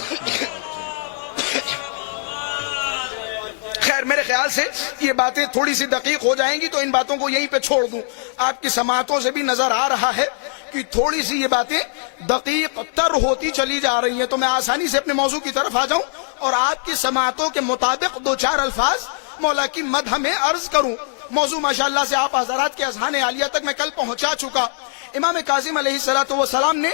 خیر میرے خیال سے یہ باتیں تھوڑی سی دقیق ہو جائیں گی تو ان باتوں کو یہیں پہ چھوڑ دوں. آپ کی سماعتوں سے بھی نظر آ رہا ہے کہ تھوڑی سی یہ باتیں دقیق تر ہوتی چلی جا رہی ہیں، تو میں آسانی سے اپنے موضوع کی طرف آ جاؤں اور آپ کی سماعتوں کے مطابق 2-4 الفاظ مولا کی مدح میں عرض کروں. موضوع ماشاءاللہ سے آپ حضرات کے اذہان عالیہ تک میں کل پہنچا چکا. امام کاظم علیہ السلام نے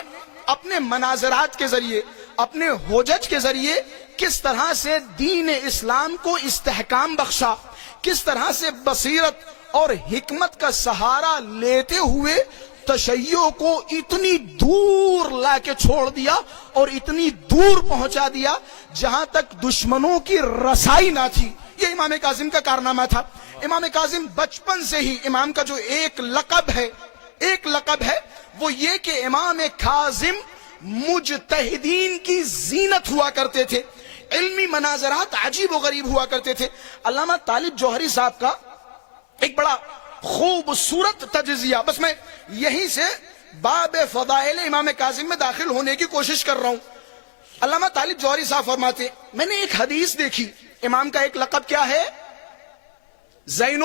اپنے مناظرات کے ذریعے، اپنے حجج کے ذریعے کس طرح سے دین اسلام کو استحکام بخشا، کس طرح سے بصیرت اور حکمت کا سہارا لیتے ہوئے تشیع کو اتنی دور لا کے چھوڑ دیا اور اتنی دور پہنچا دیا جہاں تک دشمنوں کی رسائی نہ تھی. یہ امام کاظم کا کارنامہ تھا. امام کاظم بچپن سے ہی امام کا جو ایک لقب ہے وہ یہ کہ امام کاظم مجتہدین کی زینت ہوا کرتے تھے. علمی مناظرات عجیب و غریب ہوا کرتے تھے. علامہ طالب جوہری صاحب کا ایک بڑا خوبصورت تجزیہ, بس میں یہیں سے باب فضائل امام کاظم میں داخل ہونے کی کوشش کر رہا ہوں. علامہ طالب جوہری صاحب فرماتے میں نے ایک حدیث دیکھی. امام کا ایک لقب کیا ہے؟ زین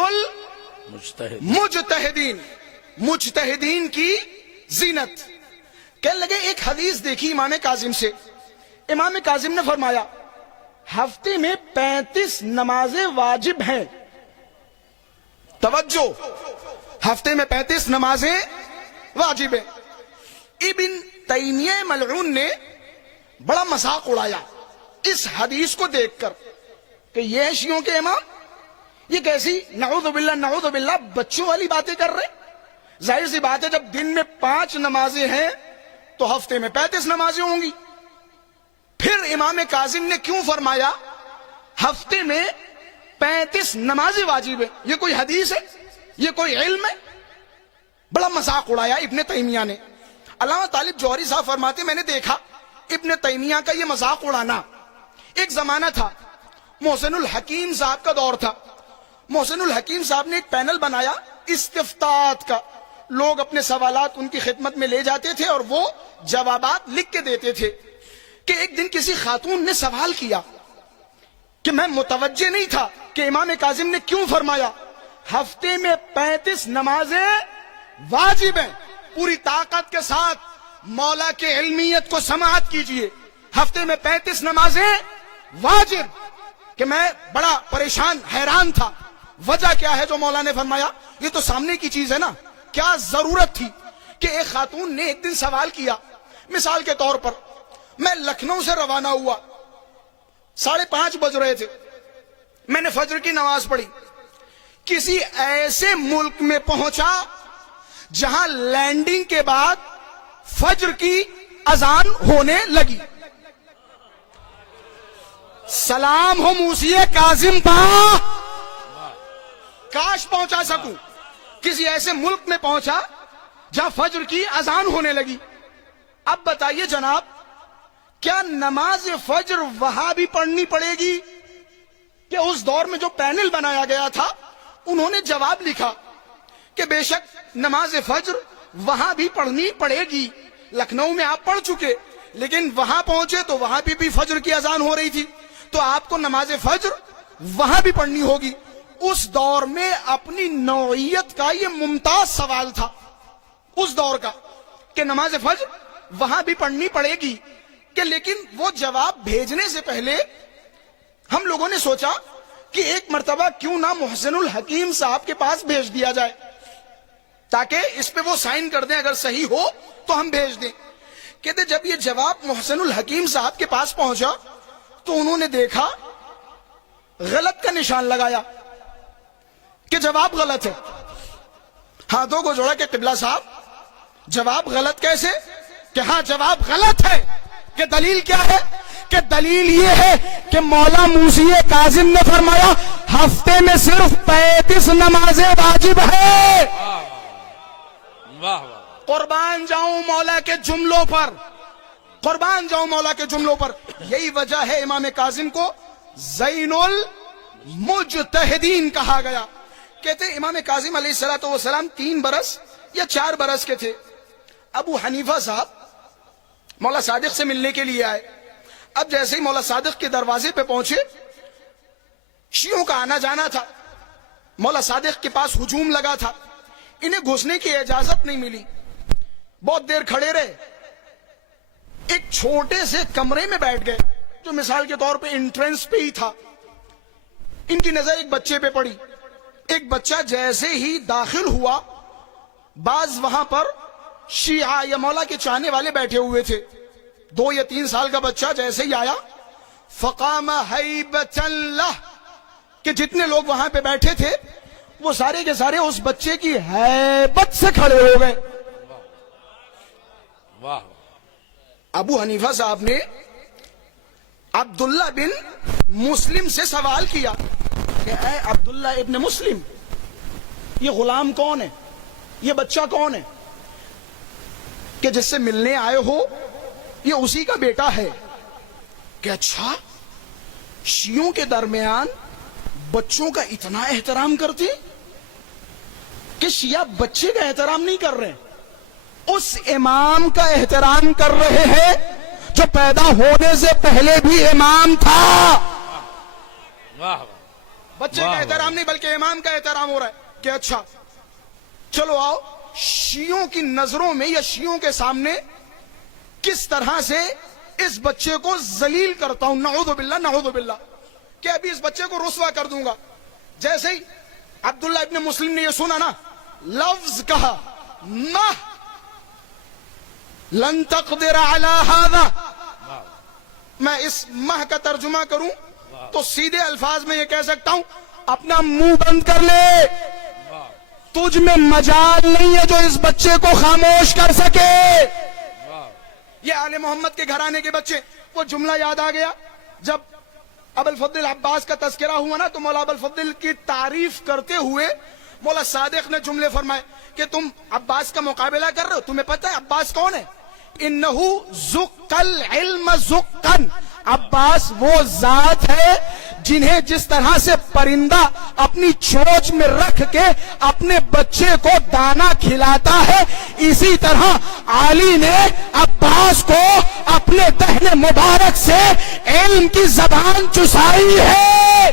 المجتہدین, مجتہدین کی زینت. کہنے لگے ایک حدیث دیکھی امام کاظم سے. امام کاظم نے فرمایا ہفتے میں 35 نمازیں واجب ہیں. توجہ, ہفتے میں 35 نمازیں واجب ہیں. ابن تیمیہ ملعون نے بڑا مذاق اڑایا اس حدیث کو دیکھ کر کہ یہ شیعوں کے امام یہ کیسی نعوذ باللہ بچوں والی باتیں کر رہے. ظاہر سی بات ہے جب دن میں 5 نمازیں ہیں تو ہفتے میں 35 نمازیں ہوں گی. پھر امام کاظم نے کیوں فرمایا ہفتے میں 35 نمازیں واجب ہے؟ یہ کوئی حدیث ہے؟ یہ کوئی علم ہے؟ بڑا مذاق اڑایا ابن تیمیہ نے. علامہ طالب جوہری صاحب فرماتے میں نے دیکھا ابن تیمیہ کا یہ مذاق اڑانا. ایک زمانہ تھا, محسن الحکیم صاحب کا دور تھا. محسن الحکیم صاحب نے ایک پینل بنایا استفتاءات کا. لوگ اپنے سوالات ان کی خدمت میں لے جاتے تھے اور وہ جوابات لکھ کے دیتے تھے. کہ ایک دن کسی خاتون نے سوال کیا کہ میں متوجہ نہیں تھا کہ امام کاظم نے کیوں فرمایا ہفتے میں 35 نمازیں واجب ہیں. پوری طاقت کے ساتھ مولا کے علمیت کو سماعت کیجئے. ہفتے میں 35 نمازیں واجب. کہ میں بڑا پریشان حیران تھا. وجہ کیا ہے جو مولا نے فرمایا؟ یہ تو سامنے کی چیز ہے نا, کیا ضرورت تھی کہ ایک خاتون نے ایک دن سوال کیا. مثال کے طور پر میں لکھنؤ سے روانہ ہوا, 5:30 بج رہے تھے, میں نے فجر کی نماز پڑھی. کسی ایسے ملک میں پہنچا جہاں لینڈنگ کے بعد فجر کی اذان ہونے لگی. سلام ہو موسی کاظم پا, کاش پہنچا سکوں. کسی ایسے ملک میں پہنچا جہاں فجر کی اذان ہونے لگی. اب بتائیے جناب, کیا نماز فجر وہاں بھی پڑھنی پڑے گی؟ کہ اس دور میں جو پینل بنایا گیا تھا انہوں نے جواب لکھا کہ بے شک نماز فجر وہاں بھی پڑھنی پڑے گی. لکھنؤ میں آپ پڑھ چکے, لیکن وہاں پہنچے تو وہاں بھی فجر کی اذان ہو رہی تھی, تو آپ کو نماز فجر وہاں بھی پڑھنی ہوگی. اس دور میں اپنی نوعیت کا یہ ممتاز سوال تھا اس دور کا کہ نماز فجر وہاں بھی پڑھنی پڑے گی. کہ لیکن وہ جواب بھیجنے سے پہلے ہم لوگوں نے سوچا کہ ایک مرتبہ کیوں نہ محسن الحکیم صاحب کے پاس بھیج دیا جائے تاکہ اس پہ وہ سائن کر دیں, اگر صحیح ہو تو ہم بھیج دیں. کہتے جب یہ جواب محسن الحکیم صاحب کے پاس پہنچا تو انہوں نے دیکھا غلط کا نشان لگایا کہ جواب غلط ہے. ہاتھوں کو جوڑا کہ قبلہ صاحب جواب غلط کیسے؟ کہ ہاں جواب غلط ہے. کہ دلیل کیا ہے؟ کہ دلیل یہ ہے کہ مولا موسی کاظم نے فرمایا ہفتے میں صرف 35 نمازیں واجب ہے. قربان جاؤں مولا کے جملوں پر, قربان جاؤں مولا کے جملوں پر. یہی وجہ ہے امام کاظم کو زین المجتہدین کہا گیا. کہتے ہیں امام کاظم علیہ السلام 3 برس یا 4 برس کے تھے. ابو حنیفہ صاحب مولا صادق سے ملنے کے لیے آئے. اب جیسے ہی مولا صادق کے دروازے پہ پہنچے, شیعوں کا آنا جانا تھا, مولا صادق کے پاس ہجوم لگا تھا, انہیں گھسنے کی اجازت نہیں ملی. بہت دیر کھڑے رہے, ایک چھوٹے سے کمرے میں بیٹھ گئے جو مثال کے طور پہ انٹرنس پہ ہی تھا. ان کی نظر ایک بچے پہ پڑی. ایک بچہ جیسے ہی داخل ہوا, بعض وہاں پر شیعہ یا مولا کے چاہنے والے بیٹھے ہوئے تھے. 2 یا 3 سال کا بچہ جیسے ہی آیا, فقام ہیبۃ اللہ, کہ جتنے لوگ وہاں پہ بیٹھے تھے وہ سارے کے سارے اس بچے کی ہیبت سے کھڑے ہو گئے. واہ ابو حنیفہ صاحب نے عبداللہ بن مسلم سے سوال کیا کہ اے عبداللہ ابن مسلم، یہ غلام کون ہے، یہ بچہ کون ہے کہ جس سے ملنے آئے ہو؟ یہ اسی کا بیٹا ہے. کہ اچھا، شیعوں کے درمیان بچوں کا اتنا احترام کرتے کہ شیعہ بچے کا احترام نہیں کر رہے، اس امام کا احترام کر رہے ہیں جو پیدا ہونے سے پہلے بھی امام تھا. واہ بچے کا احترام نہیں بلکہ امام کا احترام ہو رہا ہے. کہ اچھا چلو آؤ، شیعوں کی نظروں میں یا شیعوں کے سامنے کس طرح سے اس بچے کو ذلیل کرتا ہوں، نعوذ باللہ نعوذ باللہ، کہ ابھی اس بچے کو رسوا کر دوں گا. جیسے ہی عبداللہ ابن مسلم نے یہ سنا نا، لفظ کہا مہ لن تقدر علی ھذا، میں اس مہ کا ترجمہ کروں تو سیدھے الفاظ میں یہ کہہ سکتا ہوں، اپنا منہ بند کر لے، تجھ میں مجال نہیں ہے جو اس بچے کو خاموش کر سکے. یہ آل محمد کے گھرانے کے بچے. وہ جملہ یاد آ گیا جب ابو الفضل عباس کا تذکرہ ہوا نا، تو مولا ابو الفضل کی تعریف کرتے ہوئے مولا صادق نے جملے فرمائے کہ تم عباس کا مقابلہ کر رہے ہو، تمہیں پتہ ہے عباس کون ہے؟ انہو زق العلم زقن، عباس وہ ذات ہے جنہیں جس طرح سے پرندہ اپنی چونچ میں رکھ کے اپنے بچے کو دانا کھلاتا ہے، اسی طرح علی نے عباس کو اپنے دہن مبارک سے علم کی زبان چسائی ہے.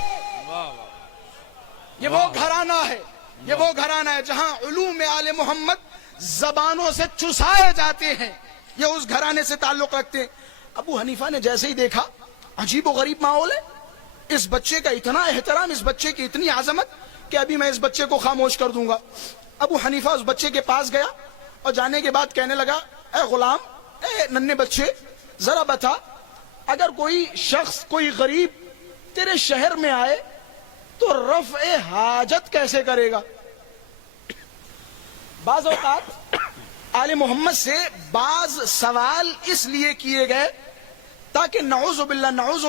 یہ وہ گھرانہ ہے، یہ وہ گھرانہ ہے جہاں علوم آل محمد زبانوں سے چسائے جاتے ہیں. یہ اس گھرانے سے تعلق رکھتے ہیں. ابو حنیفہ نے جیسے ہی دیکھا عجیب و غریب ماحول ہے، اس بچے کا اتنا احترام، اس بچے کی اتنی عظمت کہ ابھی میں اس بچے کو خاموش کر دوں گا. ابو حنیفہ اس بچے کے پاس گیا اور جانے کے بعد کہنے لگا، اے غلام، اے ننھے بچے، ذرا بتا، اگر کوئی شخص، کوئی غریب تیرے شہر میں آئے تو رفع حاجت کیسے کرے گا؟ بعض اوقات آل محمد سے بعض سوال اس لیے کیے گئے تاکہ نعوذ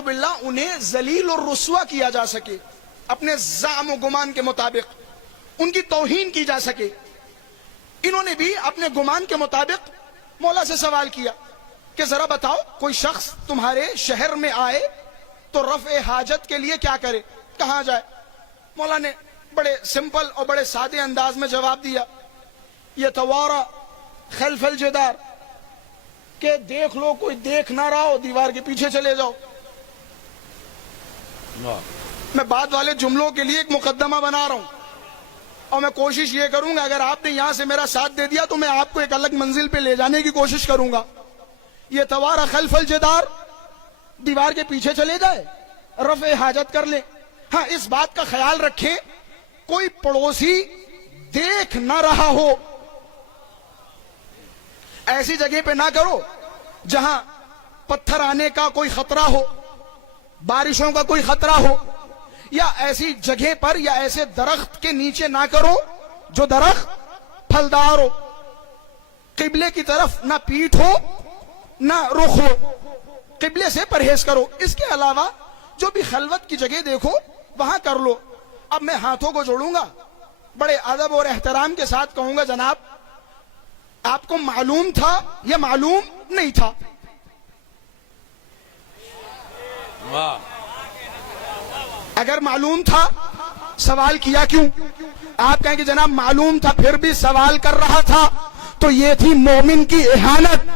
باللہ انہیں ذلیل اور رسوا کیا جا سکے، اپنے زعم و گمان کے مطابق ان کی توہین کی جا سکے. انہوں نے بھی اپنے گمان کے مطابق مولا سے سوال کیا کہ ذرا بتاؤ، کوئی شخص تمہارے شہر میں آئے تو رفع حاجت کے لیے کیا کرے، کہاں جائے؟ مولا نے بڑے سمپل اور بڑے سادے انداز میں جواب دیا، یتوارا خلف الجدار، کہ دیکھ لو کوئی دیکھ نہ رہا ہو دیوار کے پیچھے چلے جاؤ. میں بعد والے جملوں کے لیے ایک مقدمہ بنا رہا ہوں اور میں کوشش یہ کروں گا اگر آپ نے یہاں سے میرا ساتھ دے دیا تو میں آپ کو ایک الگ منزل پہ لے جانے کی کوشش کروں گا. یہ توارا خلف الجدار، دیوار کے پیچھے چلے جائے، رفع حاجت کر لے. ہاں اس بات کا خیال رکھیں کوئی پڑوسی دیکھ نہ رہا ہو، ایسی جگہ پہ نہ کرو جہاں پتھر آنے کا کوئی خطرہ ہو، بارشوں کا کوئی خطرہ ہو، یا ایسی جگہ پر یا ایسے درخت کے نیچے نہ کرو جو درخت پھلدار ہو. قبلے کی طرف نہ پیٹھ ہو نہ رخ ہو، قبلے سے پرہیز کرو. اس کے علاوہ جو بھی خلوت کی جگہ دیکھو وہاں کر لو. اب میں ہاتھوں کو جوڑوں گا، بڑے ادب اور احترام کے ساتھ کہوں گا، جناب آپ کو معلوم تھا یا معلوم نہیں تھا؟ اگر معلوم تھا سوال کیا کیوں؟ آپ کہیں کہ جناب معلوم تھا پھر بھی سوال کر رہا تھا، تو یہ تھی مومن کی اہانت.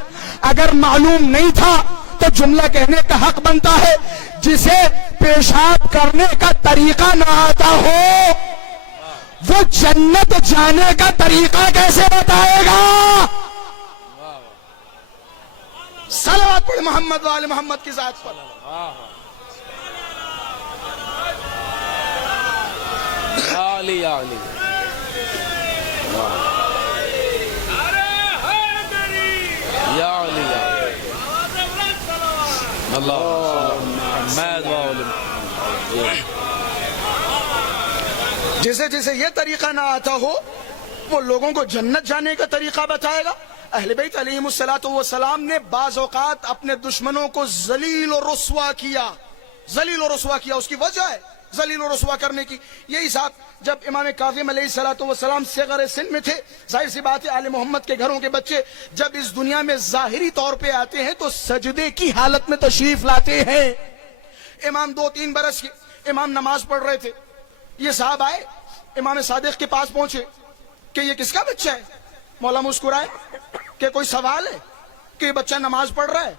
اگر معلوم نہیں تھا تو جملہ کہنے کا حق بنتا ہے، جسے پیشاب کرنے کا طریقہ نہ آتا ہو وہ جنت جانے کا طریقہ کیسے بتائے گا؟ صلوات پڑھ محمد وآل محمد کی ذات پر. علی علی یا علی اللہ محمد وآل محمد. جسے جسے یہ طریقہ نہ آتا ہو وہ لوگوں کو جنت جانے کا طریقہ بتائے گا. اہل بیت علیہم الصلوۃ والسلام نے بعض اوقات اپنے دشمنوں کو ذلیل و رسوا کیا. ذلیل و رسوا کیا, اس کی وجہ ہے ذلیل و رسوا کرنے کی. یہی صاحب جب امام کاظم علیہ الصلوۃ والسلام صغر سن میں تھے, ظاہر سی بات ہے آل محمد کے گھروں کے بچے جب اس دنیا میں ظاہری طور پہ آتے ہیں تو سجدے کی حالت میں تشریف لاتے ہیں. امام 2-3 برس کے امام نماز پڑھ رہے تھے, یہ صاحب آئے امام صادق کے پاس پہنچے کہ یہ کس کا بچہ ہے. مولا مسکرائے کہ کوئی سوال ہے کہ یہ بچہ نماز پڑھ رہا ہے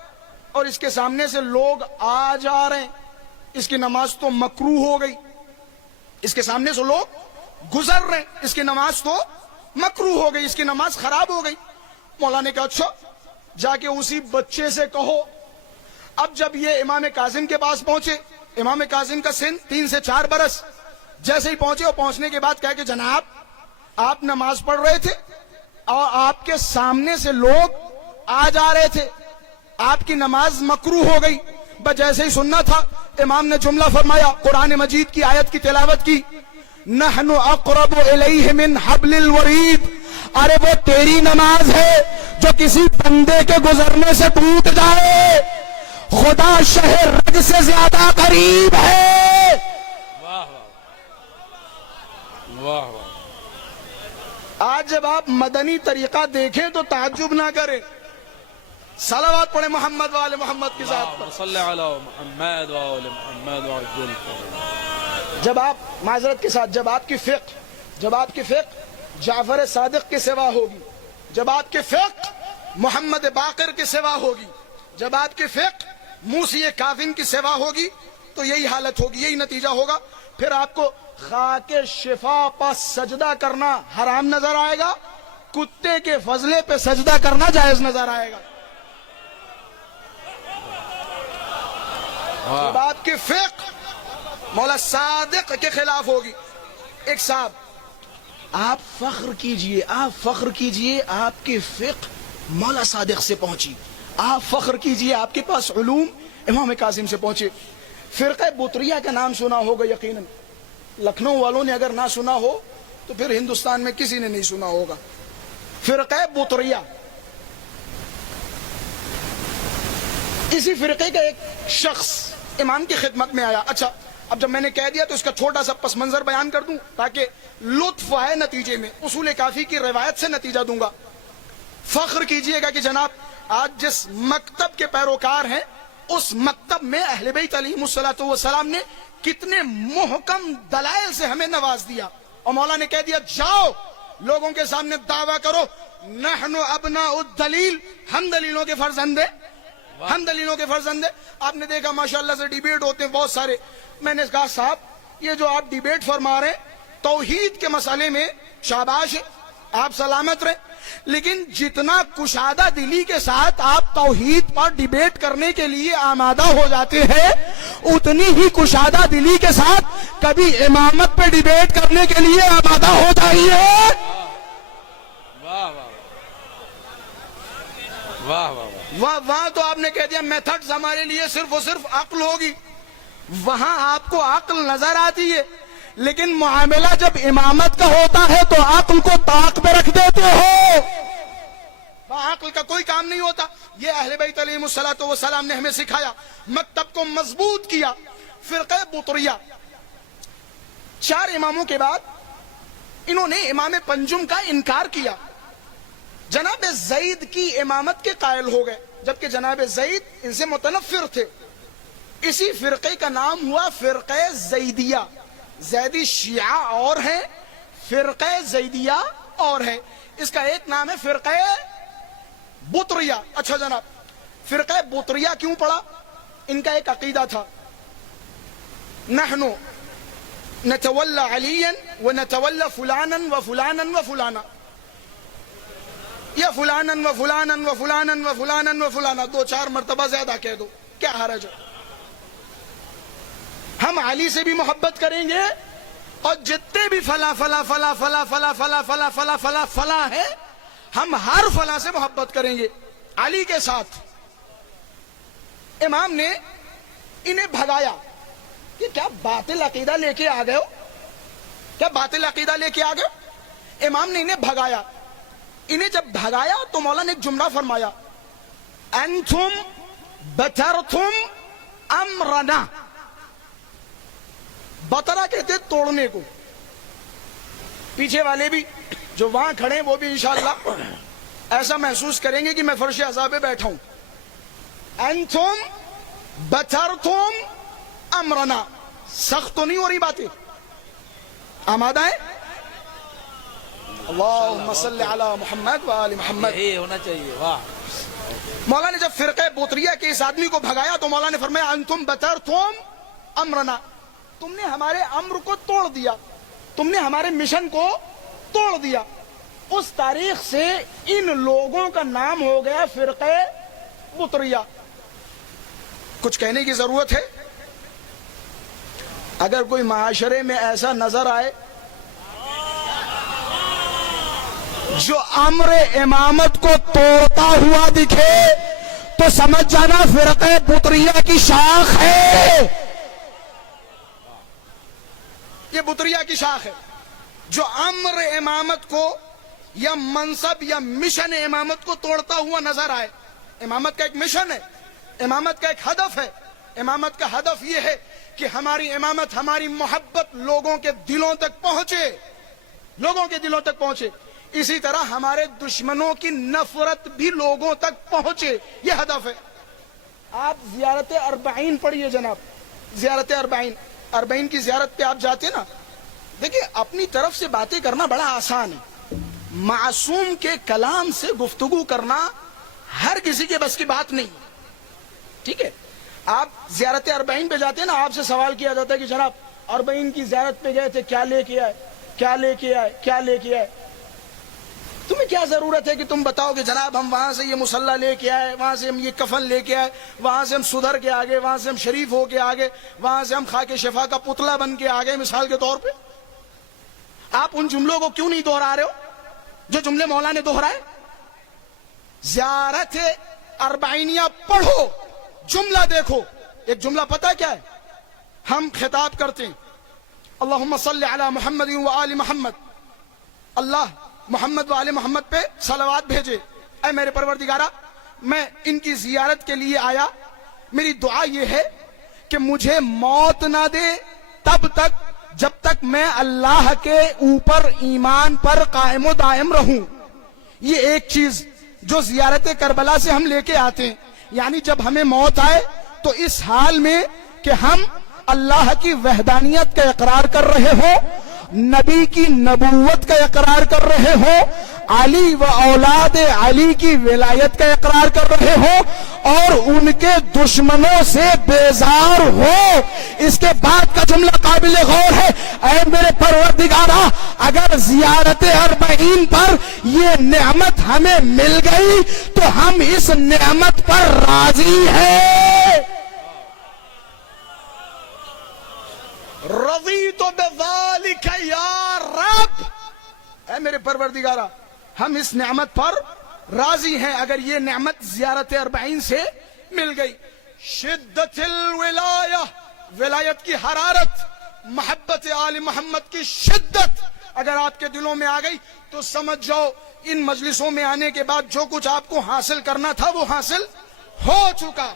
اور اس کے سامنے سے لوگ آ جا رہے ہیں, اس کی نماز تو مکروہ ہو گئی. اس کے سامنے سے لوگ گزر رہے ہیں, اس کی نماز تو مکروہ ہو گئی, اس کی نماز خراب ہو گئی. مولا نے کہا اچھا جا کے اسی بچے سے کہو. اب جب یہ امام کاظم کے پاس پہنچے, امام کاظم کا سن 3 سے 4 برس, جیسے ہی پہنچے اور پہنچنے کے بعد کہا کہ جناب آپ نماز پڑھ رہے تھے اور آپ کے سامنے سے لوگ آ جا رہے تھے, آپ کی نماز مکروہ ہو گئی. بس جیسے ہی سننا تھا امام نے جملہ فرمایا, قرآن مجید کی آیت کی تلاوت کی, نحن اقرب الیہ من حبل الورید. ارے وہ تیری نماز ہے جو کسی بندے کے گزرنے سے ٹوٹ جائے, خدا شہر رگ سے زیادہ قریب ہے. واہ واہ واہ. آج جب آپ مدنی طریقہ دیکھیں تو تعجب نہ کریں. صلوات پڑھیں محمد وآل محمد کی ذات پر. صلی علی محمد وآل محمد وعجل فرجهم. جب آپ معذرت کے ساتھ جب آپ کی فقہ جعفر صادق کے سوا ہوگی, جب آپ کی فقہ محمد باقر کے سوا ہوگی, جب آپ کی فقہ موسی کاظم کی سوا ہوگی, تو یہی حالت ہوگی, یہی نتیجہ ہوگا. پھر آپ کو خاک شفا پر سجدہ کرنا حرام نظر آئے گا, کتے کے فضلے پہ سجدہ کرنا جائز نظر آئے گا. جب آپ کی فقہ مولا صادق کے خلاف ہوگی. ایک صاحب آپ فخر کیجئے آپ کی فقہ مولا صادق سے پہنچی, آپ فخر کیجئے آپ کے پاس علوم امام کاظم سے پہنچے. فرقہ بطریہ کا نام سنا ہوگا یقیناً, لکھنؤ والوں نے اگر نہ سنا ہو تو پھر ہندوستان میں کسی نے نہیں سنا ہوگا. فرقہ بطریہ, اسی فرقے کا ایک شخص امام کی خدمت میں آیا. اچھا اب جب میں نے کہہ دیا تو اس کا چھوٹا سا پس منظر بیان کر دوں تاکہ لطف آئے نتیجے میں. اصول کافی کی روایت سے نتیجہ دوں گا. فخر کیجئے گا کہ جناب آج جس مکتب کے پیروکار ہیں اس مکتب میں اہل بیت علیہم الصلوۃ والسلام نے کتنے محکم دلائل سے ہمیں نواز دیا. اور مولا نے کہہ دیا جاؤ لوگوں کے سامنے دعویٰ کرو نحن ابناء الدلیل, ہم دلیلوں کے فرزند ہیں, ہم دلیلوں کے فرزند ہیں. آپ نے دیکھا ماشاءاللہ سے ڈیبیٹ ہوتے ہیں بہت سارے. میں نے کہا صاحب یہ جو آپ ڈیبیٹ فرما رہے ہیں توحید کے مسئلے میں شاباش ہے, آپ سلامت رہیں, لیکن جتنا کشادہ دلی کے ساتھ آپ توحید پر ڈیبیٹ کرنے کے لیے آمادہ ہو جاتے ہیں اتنی ہی کشادہ دلی کے ساتھ کبھی امامت پہ ڈیبیٹ کرنے کے لیے آمادہ ہو جائیے. واہ واہ واہ. وہاں تو آپ نے کہہ دیا میتھڈز ہمارے لیے صرف اور صرف عقل ہوگی, وہاں آپ کو عقل نظر آتی ہے, لیکن معاملہ جب امامت کا ہوتا ہے تو عقل کو طاق پہ رکھ دیتے ہو, وہاں عقل کا کوئی کام نہیں ہوتا. یہ اہل بیت علیہم الصلوۃ والسلام نے ہمیں سکھایا, مکتب کو مضبوط کیا. فرقہ بطریہ 4 اماموں کے بعد انہوں نے امام پنجم کا انکار کیا. جناب زید کی امامت کے قائل ہو گئے, جبکہ جناب زید ان سے متنفر تھے. اسی فرقے کا نام ہوا فرقہ زیدیہ. زیدی شیعہ اور ہیں, فرقہ زیدیہ اور ہے. اس کا ایک نام ہے فرقہ بطریہ. اچھا جناب فرقہ بطریہ کیوں پڑا؟ ان کا ایک عقیدہ تھا نحن نتولى عليا ونتولى فلانا وفلانا وفلانا, یا فلانا وفلانا وفلانا وفلانا وفلانا, 2-4 مرتبہ زیادہ کہہ دو, کیا حرج ہے. ہم علی سے بھی محبت کریں گے اور جتنے بھی فلا فلا فلا فلا فلا فلا فلا فلا فلا فلا ہے ہم ہر فلا سے محبت کریں گے علی کے ساتھ. امام نے انہیں بھگایا کہ کیا باطل عقیدہ لے کے آ گئے ہو, کیا باطل عقیدہ لے کے آ گئے؟ امام نے انہیں بھگایا. انہیں جب بھگایا تو مولا نے ایک جملہ فرمایا, انتم بترتم امرنا. بترا کہتے توڑنے کو. پیچھے والے بھی جو وہاں کھڑے ہیں وہ بھی انشاءاللہ ایسا محسوس کریں گے کہ میں فرش عذاب پہ بیٹھا ہوں. انتم بترتم امرنا. سخت تو نہیں ہو رہی باتیں؟ آمادہ ہے؟ اللہم صلی علی محمد وآل محمد. یہی ہونا چاہیے. واہ. مولا نے جب فرقہ بطریہ کے اس آدمی کو بھگایا تو مولا نے فرمایا انتم بترتم امرنا. تم نے ہمارے امر کو توڑ دیا, تم نے ہمارے مشن کو توڑ دیا. اس تاریخ سے ان لوگوں کا نام ہو گیا فرقہ بطریہ. کچھ کہنے کی ضرورت ہے؟ اگر کوئی معاشرے میں ایسا نظر آئے جو امر امامت کو توڑتا ہوا دکھے تو سمجھ جانا فرقہ بطریہ کی شاخ ہے. یہ بطریہ کی شاخ ہے. جو امر امامت کو یا منصب یا مشن امامت کو توڑتا ہوا نظر آئے. امامت کا ایک مشن ہے, امامت کا ایک ہدف ہے. امامت کا ہدف یہ ہے کہ ہماری امامت, ہماری محبت لوگوں کے دلوں تک پہنچے, لوگوں کے دلوں تک پہنچے. اسی طرح ہمارے دشمنوں کی نفرت بھی لوگوں تک پہنچے, یہ ہدف ہے. آپ زیارت اربعین پڑھیے جناب, زیارت اربعین. اربعین کی زیارت پہ آپ جاتے نا, دیکھیں اپنی طرف سے باتیں کرنا بڑا آسان ہے. معصوم کے کلام سے گفتگو کرنا ہر کسی کے بس کی بات نہیں. ٹھیک ہے, آپ زیارت اربعین پہ جاتے ہیں نا, آپ سے سوال کیا جاتا ہے کہ جناب اربعین کی زیارت پہ گئے تھے, کیا لے کے آئے, کیا لے کے آئے, کیا لے کے آئے. تمہیں کیا ضرورت ہے کہ تم بتاؤ کہ جناب ہم وہاں سے یہ مصلی لے کے آئے, وہاں سے ہم یہ کفن لے کے آئے, وہاں سے ہم سدھر کے آگے, وہاں سے ہم شریف ہو کے آگے, وہاں سے ہم خاک شفا کا پتلا بن کے آگے. مثال کے طور پہ آپ ان جملوں کو کیوں نہیں دہرا رہے ہو جو جملے مولا نے دہرائے؟ زیارت اربعینیہ پڑھو, جملہ دیکھو. ایک جملہ پتہ کیا ہے؟ ہم خطاب کرتے ہیں اللہم صلی علی محمد و آل محمد, اللہ محمد و آل محمد پہ صلوات بھیجے. اے میرے پروردگارہ, میں ان کی زیارت کے لیے آیا, میری دعا یہ ہے کہ مجھے موت نہ دے تب تک جب تک میں اللہ کے اوپر ایمان پر قائم و دائم رہوں. یہ ایک چیز جو زیارت کربلا سے ہم لے کے آتے ہیں, یعنی جب ہمیں موت آئے تو اس حال میں کہ ہم اللہ کی وحدانیت کا اقرار کر رہے ہوں, نبی کی نبوت کا اقرار کر رہے ہو, علی و اولاد علی کی ولایت کا اقرار کر رہے ہو, اور ان کے دشمنوں سے بیزار ہو. اس کے بعد کا جملہ قابل غور ہے, اے میرے پروردگارہ اگر زیارت اربعین پر یہ نعمت ہمیں مل گئی تو ہم اس نعمت پر راضی ہیں. رضیت بذالک یا رب, اے میرے پروردگارہ ہم اس نعمت پر راضی ہیں اگر یہ نعمت زیارت اربعین سے مل گئی. شدت الولایہ, ولایت کی حرارت, محبت آل محمد کی شدت اگر آپ کے دلوں میں آ گئی تو سمجھ جاؤ ان مجلسوں میں آنے کے بعد جو کچھ آپ کو حاصل کرنا تھا وہ حاصل ہو چکا.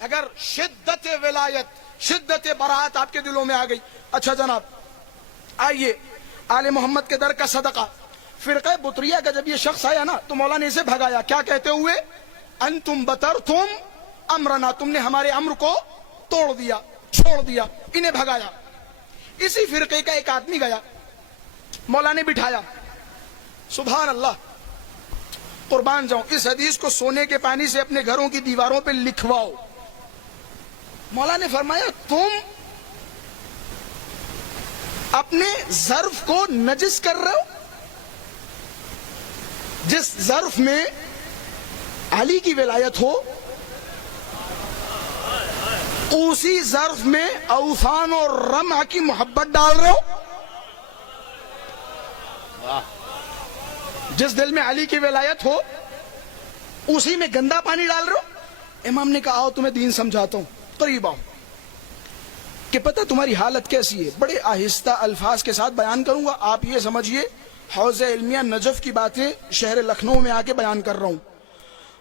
اگر شدت ولایت, شدت برات آپ کے دلوں میں آ گئی. اچھا جناب, آئیے آل محمد کے در کا صدقہ. فرقہ بطریہ کا جب یہ شخص آیا نا تو مولا نے اسے بھگایا, کیا کہتے ہوئے؟ انتم بترتم امرنا, تم نے ہمارے امر کو توڑ دیا, چھوڑ دیا. انہیں بھگایا. اسی فرقے کا ایک آدمی گیا, مولا نے بٹھایا. سبحان اللہ, قربان جاؤں, اس حدیث کو سونے کے پانی سے اپنے گھروں کی دیواروں پہ لکھواؤ. مولا نے فرمایا تم اپنے ظرف کو نجس کر رہے ہو. جس ظرف میں علی کی ولایت ہو اسی ظرف میں اوثان اور رمح کی محبت ڈال رہے ہو. جس دل میں علی کی ولایت ہو اسی میں گندا پانی ڈال رہے ہو. امام نے کہا آؤ تمہیں دین سمجھاتا ہوں, قریب آؤ. کہ پتہ تمہاری حالت کیسی ہے. بڑے آہستہ الفاظ کے ساتھ بیان کروں گا. آپ یہ سمجھیے حوض علمیہ نجف کی باتیں شہر لکھنؤ میں آ کے بیان کر رہا ہوں.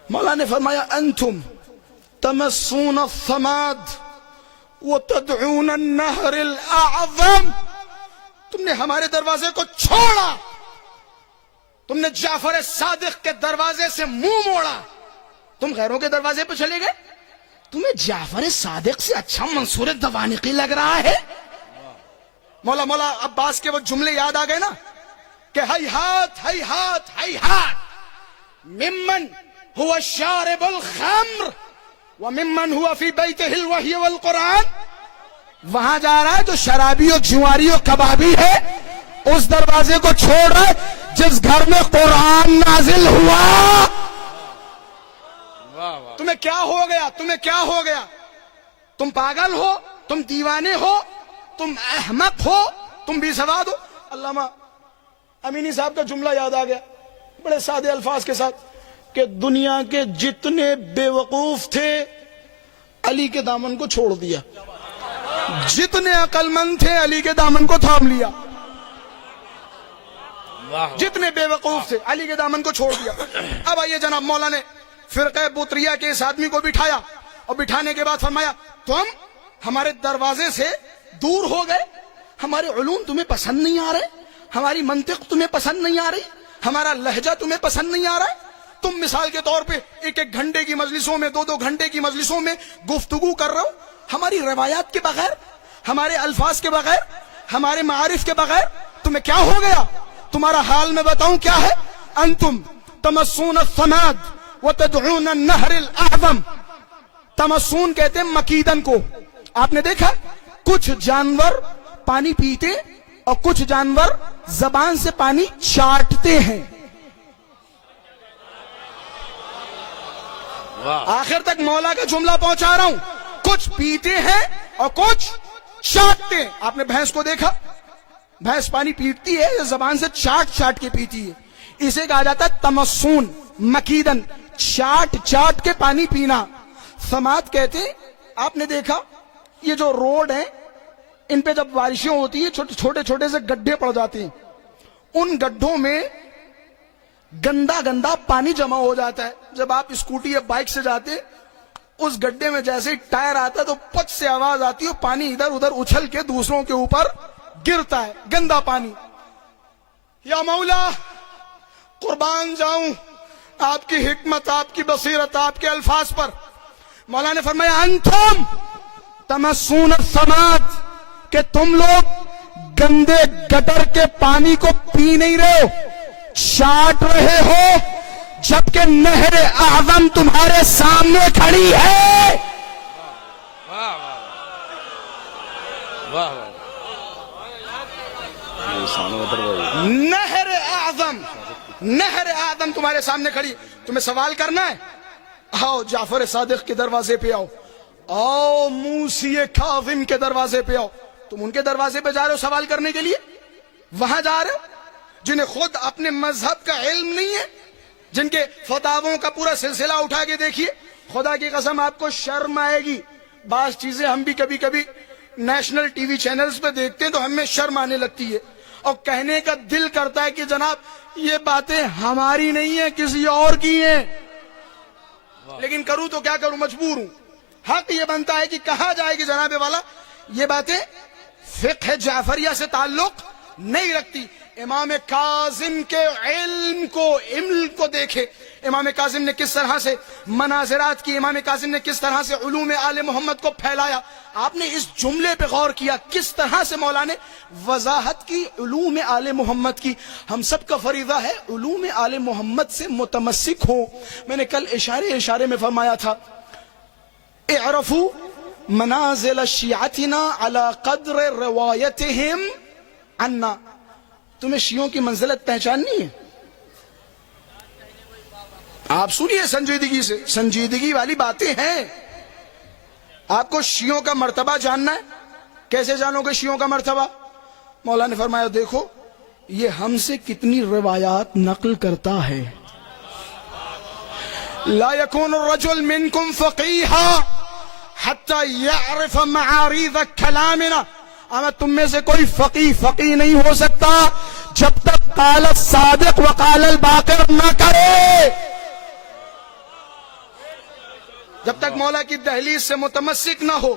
مولا نے فرمایا انتم تمسون الصمد وتدعون النہر الاعظم. تم نے ہمارے دروازے کو چھوڑا, تم نے جعفر صادق کے دروازے سے منہ موڑا, تم غیروں کے دروازے پہ چلے گئے. تمہیں جعفر صادق سے اچھا منصور دوانقی لگ رہا ہے؟ مولا عباس کے وہ جملے یاد آ گئے نا کہ ہیہات ہیہات ہیہات ممن هو شارب الخمر وممن هو فی بیتہ الوحی والقرآن. وہاں جا رہا ہے جو شرابی اور جواری اور کبابی ہے, اس دروازے کو چھوڑ رہا ہے جس گھر میں قرآن نازل ہوا. تمہیں کیا ہو گیا؟ تمہیں کیا ہو گیا؟ تم پاگل ہو, تم دیوانے ہو, تم احمق ہو, تم بے سواد ہو. علامہ امینی صاحب کا جملہ یاد آ گیا بڑے سادے الفاظ کے ساتھ کہ دنیا کے جتنے بے وقوف تھے علی کے دامن کو چھوڑ دیا, جتنے عقل مند تھے علی کے دامن کو تھام لیا, جتنے بے وقوف تھے علی کے دامن کو چھوڑ دیا. اب آئیے جناب, مولا نے فرقہ بطریہ کے اس آدمی کو بٹھایا اور بٹھانے کے بعد فرمایا تم ہمارے دروازے سے دور ہو گئے, ہمارے علوم تمہیں پسند نہیں آ رہے, ہماری منطق تمہیں پسند نہیں آ رہی, ہمارا لہجہ تمہیں پسند نہیں آ رہا ہے. تم مثال کے طور پہ ایک ایک گھنٹے کی مجلسوں میں, 2-2 گھنٹے کی مجلسوں میں گفتگو کر رہا ہو, ہماری روایات کے بغیر, ہمارے الفاظ کے بغیر, ہمارے معارف کے بغیر. تمہیں کیا ہو گیا؟ تمہارا حال میں بتاؤں کیا ہے. انتم تمسون الصمد وتدعون النہر الاعظم. تمسون کہتے ہیں مکیدن کو. آپ نے دیکھا کچھ جانور پانی پیتے اور کچھ جانور زبان سے پانی چاٹتے ہیں. آخر تک مولا کا جملہ پہنچا رہا ہوں. کچھ پیتے ہیں اور کچھ چاٹتے ہیں. آپ نے بھینس کو دیکھا, بھینس پانی پیتی ہے یا زبان سے چاٹ چاٹ کے پیتی ہے. اسے کہا جاتا ہے تمسون مکیدن, چاٹ چاٹ کے پانی پینا. سماعت کہتے ہیں, آپ نے دیکھا یہ جو روڈ ہیں ان پہ جب بارشیں ہوتی ہیں چھوٹے چھوٹے سے گڈھے پڑ جاتے ہیں, ان گڈھوں میں گندا گندا پانی جمع ہو جاتا ہے. جب آپ اسکوٹی یا بائک سے جاتے اس گڈھے میں جیسے ہی ٹائر آتا ہے تو پچ سے آواز آتی ہے, پانی ادھر ادھر اچھل کے دوسروں کے اوپر گرتا ہے, گندا پانی. یا مولا قربان جاؤں آپ کی حکمت, آپ کی بصیرت, آپ کے الفاظ پر. مولا نے فرمایا انتم تمسون الصمد, کہ تم لوگ گندے گٹر کے پانی کو پی نہیں رہے ہو, چاٹ رہے ہو, جبکہ نہر اعظم تمہارے سامنے کھڑی ہے. نہر اعظم تمہارے سامنے کھڑی. تمہیں سوال کرنا ہے, آؤ جعفر صادق کے دروازے پہ آؤ, آؤ موسی کاظم کے دروازے پہ آؤ. تم ان کے دروازے پہ جا رہے ہو سوال کرنے کے لیے, وہاں جا رہے ہو جنہیں خود اپنے مذہب کا علم نہیں ہے, جن کے فتاووں کا پورا سلسلہ اٹھا کے دیکھیے, خدا کی قسم آپ کو شرم آئے گی. بعض چیزیں ہم بھی کبھی کبھی نیشنل ٹی وی چینلز پہ دیکھتے ہیں تو ہمیں شرم آنے لگتی ہے اور کہنے کا دل کرتا ہے کہ جناب یہ باتیں ہماری نہیں ہیں, کسی اور کی ہیں. لیکن کروں تو کیا کروں, مجبور ہوں. حق یہ بنتا ہے کہ کہا جائے کہ جناب والا یہ باتیں فقہ جعفریہ سے تعلق نہیں رکھتی. امام کاظم کے علم کو دیکھے, امام کاظم نے کس طرح سے مناظرات کی, امام کاظم نے کس طرح سے علوم آل محمد کو پھیلایا. آپ نے اس جملے پہ غور کیا کس طرح سے مولا نے وضاحت کی علوم آل محمد کی. ہم سب کا فریضہ ہے علوم آل محمد سے متمسک ہو. میں نے کل اشارے میں فرمایا تھا اعرفوا منازل شیعتنا علی قدر روایتہم عنا. تمہیں شیعوں کی منزلت پہچاننی ہے, آپ سنیے سنجیدگی سے, سنجیدگی والی باتیں ہیں. آپ کو شیعوں کا مرتبہ جاننا ہے, کیسے جانو گے شیعوں کا مرتبہ؟ مولا نے فرمایا دیکھو یہ ہم سے کتنی روایات نقل کرتا ہے. لا يكون الرجل منكم فقيها حتى يعرف معاريض كلامنا. اما تم میں سے کوئی فقی نہیں ہو سکتا جب تک قال الصادق وقال الباقر نہ کرے. جب تک مولا کی دہلیز سے متمسک نہ ہو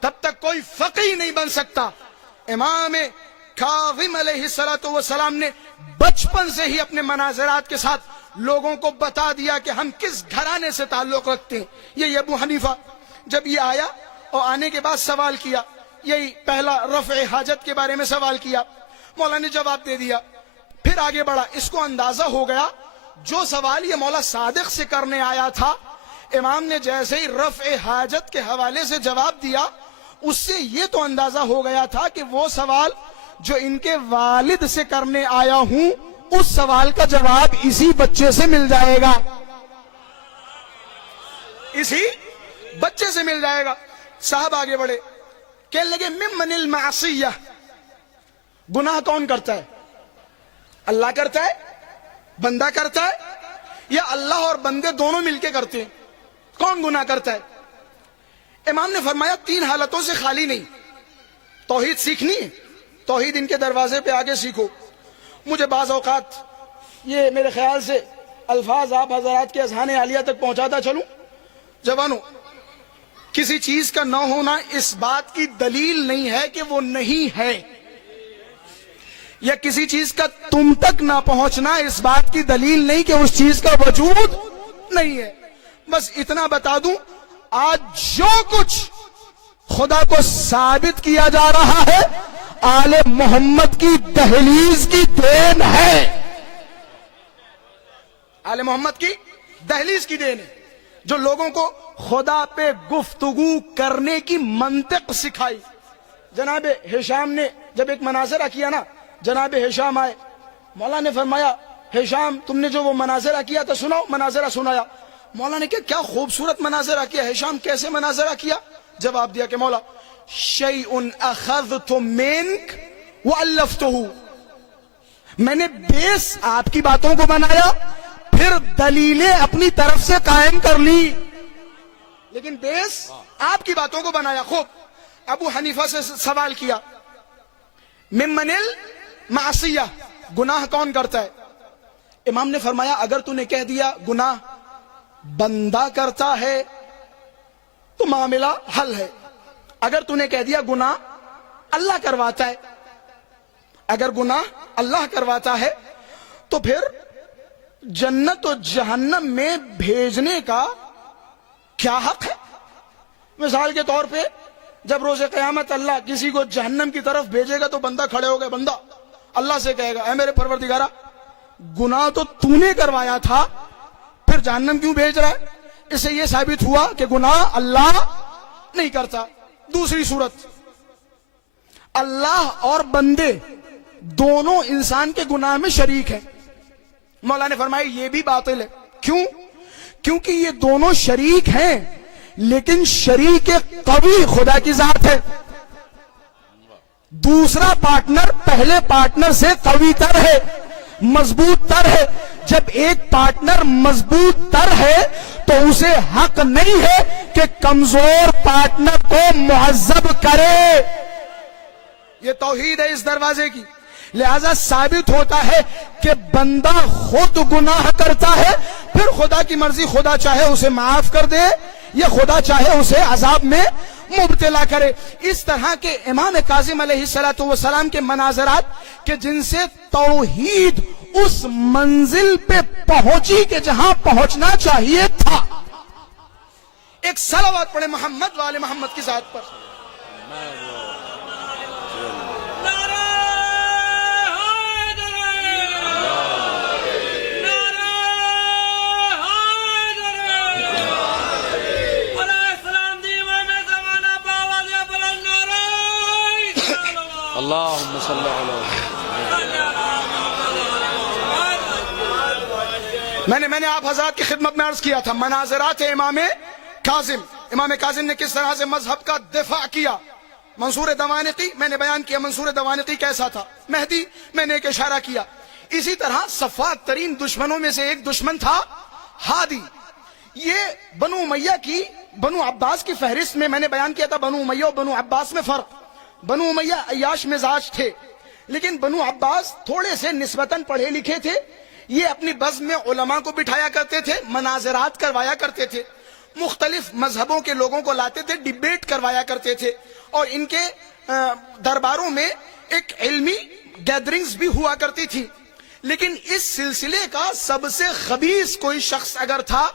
تب تک کوئی فقی نہیں بن سکتا. امام کاظم علیہ الصلوۃ والسلام نے بچپن سے ہی اپنے مناظرات کے ساتھ لوگوں کو بتا دیا کہ ہم کس گھرانے سے تعلق رکھتے ہیں. یہی ابو حنیفہ جب یہ آیا اور آنے کے بعد سوال کیا, یہی پہلا رفع حاجت کے بارے میں سوال کیا, مولا نے جواب دے دیا. پھر آگے بڑھا, اس کو اندازہ ہو گیا جو سوال یہ مولا صادق سے کرنے آیا تھا, امام نے جیسے ہی رفع حاجت کے حوالے سے جواب دیا اس سے یہ تو اندازہ ہو گیا تھا کہ وہ سوال جو ان کے والد سے کرنے آیا ہوں اس سوال کا جواب اسی بچے سے مل جائے گا, اسی بچے سے مل جائے گا. صاحب آگے بڑھے, کہنے لگے ممن المعصیہ, گناہ کون کرتا ہے؟ اللہ کرتا ہے, بندہ کرتا ہے, یا اللہ اور بندے دونوں مل کے کرتے ہیں؟ کون گناہ کرتا ہے؟ امام نے فرمایا 3 حالتوں سے خالی نہیں. توحید سیکھنی ہے, توحید ان کے دروازے پہ آگے سیکھو. مجھے بعض اوقات یہ میرے خیال سے الفاظ آپ حضرات کے اذہان عالیہ تک پہنچاتا چلوں. جوانوں, کسی چیز کا نہ ہونا اس بات کی دلیل نہیں ہے کہ وہ نہیں ہے, یا کسی چیز کا تم تک نہ پہنچنا اس بات کی دلیل نہیں کہ اس چیز کا وجود نہیں ہے. بس اتنا بتا دوں, آج جو کچھ خدا کو ثابت کیا جا رہا ہے آل محمد کی دہلیز کی دین ہے, آل محمد کی دہلیز کی دین ہے, جو لوگوں کو خدا پہ گفتگو کرنے کی منطق سکھائی. جناب ہشام نے جب ایک مناظرہ کیا نا, جناب ہشام آئے, مولا نے فرمایا ہشام تم نے جو وہ مناظرہ کیا تھا سناؤ. مناظرہ سنایا. مولا نے کیا خوبصورت مناظرہ کیا. ہشام کیسے مناظرہ کیا؟ جواب دیا کہ مولا شیء اخذت منک والفتہ, میں نے بیس آپ کی باتوں کو بنایا پھر دلیلیں اپنی طرف سے قائم کر لی, لیکن بیس آپ کی باتوں کو بنایا. خوب. ابو حنیفہ سے سوال کیا ممن المعصیہ, گناہ کون کرتا ہے؟ امام نے فرمایا اگر تو نے کہہ دیا گناہ بندہ کرتا ہے تو معاملہ حل ہے. اگر تو نے کہہ دیا گناہ اللہ کرواتا ہے, اگر گناہ اللہ کرواتا ہے تو پھر جنت و جہنم میں بھیجنے کا کیا حق ہے؟ مثال کے طور پہ جب روز قیامت اللہ کسی کو جہنم کی طرف بھیجے گا تو بندہ کھڑے ہو گئے, بندہ اللہ سے کہے گا اے میرے پروردگارا گناہ تو تو نے کروایا تھا پھر جہنم کیوں بھیج رہا ہے؟ اس سے یہ ثابت ہوا کہ گناہ اللہ نہیں کرتا. دوسری صورت, اللہ اور بندے دونوں انسان کے گناہ میں شریک ہیں. مولا نے فرمایا یہ بھی باطل ہے. کیوں؟ کیونکہ یہ دونوں شریک ہیں لیکن شریک قوی خدا کی ذات ہے. دوسرا پارٹنر پہلے پارٹنر سے قوی تر ہے, مضبوط تر ہے. جب ایک پارٹنر مضبوط تر ہے تو اسے حق نہیں ہے کہ کمزور پارٹنر کو معذب کرے. یہ توحید ہے اس دروازے کی. لہذا ثابت ہوتا ہے کہ بندہ خود گناہ کرتا ہے پھر خدا کی مرضی, خدا چاہے اسے معاف کر دے یا خدا چاہے اسے عذاب میں مبتلا کرے. اس طرح کے امام کاظم علیہ الصلوۃ والسلام کے مناظرات کہ جن سے توحید اس منزل پہ پہنچی کہ جہاں پہنچنا چاہیے تھا. ایک صلوات پڑھے محمد والے محمد کی ذات پر. اللهم صل على میں نے آپ حضرات کی خدمت میں عرض کیا تھا مناظرات امام کاظم. امام کاظم نے کس طرح سے مذہب کا دفاع کیا. منصور دوانقی میں نے بیان کیا منصور دوانقی کیسا تھا. مہدی میں نے ایک اشارہ کیا. اسی طرح صفاک ترین دشمنوں میں سے ایک دشمن تھا ہادی. یہ بنو امیہ کی بنو عباس کی فہرست میں نے بیان کیا تھا بنو امیہ اور بنو عباس میں فرق. بنو امیہ عیاش مزاج تھے، لیکن بنو عباس تھوڑے سے نسبتاً پڑھے لکھے تھے. یہ اپنی بزم میں علماء کو بٹھایا کرتے تھے، مناظرات کروایا کرتے تھے، مختلف مذہبوں کے لوگوں کو لاتے تھے، ڈیبیٹ کروایا کرتے تھے، اور ان کے درباروں میں ایک علمی گیدرنگز بھی ہوا کرتی تھی. لیکن اس سلسلے کا سب سے خبیث کوئی شخص اگر تھا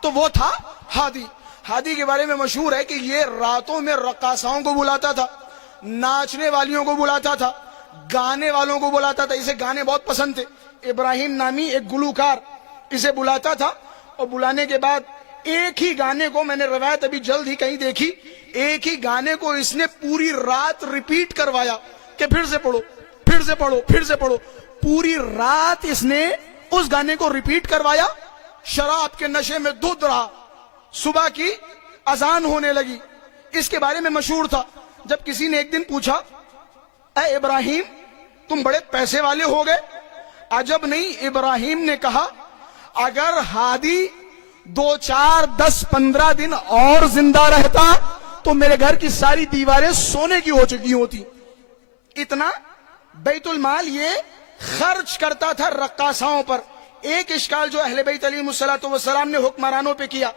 تو وہ تھا ہادی. ہادی کے بارے میں مشہور ہے کہ یہ راتوں میں رقاصاؤں کو بلاتا تھا، ناچنے والیوں کو بلاتا تھا، گانے والوں کو بلاتا تھا. اسے گانے بہت پسند تھے. ابراہیم نامی ایک گلوکار اسے بلاتا تھا، اور بلانے کے بعد ایک ہی گانے کو، میں نے روایت ابھی جلد ہی کہیں دیکھی، ایک ہی گانے کو اس نے پوری رات ریپیٹ کروایا کہ پھر سے پڑھو، پھر سے پڑھو، پھر سے پڑھو. پوری رات اس نے اس گانے کو ریپیٹ کروایا. شراب کے نشے میں دھت رہا. صبح کی اذان ہونے لگی. اس کے بارے میں مشہور تھا. جب کسی نے ایک دن پوچھا، اے ابراہیم تم بڑے پیسے والے ہو گئے؟ عجب نہیں، ابراہیم نے کہا اگر ہادی 2 4 10 15 دن اور زندہ رہتا تو میرے گھر کی ساری دیواریں سونے کی ہو چکی ہوتی. اتنا بیت المال یہ خرچ کرتا تھا رقاصاؤں پر. ایک اشکال جو اہل بیت علیہ السلام نے حکمرانوں پہ کیا،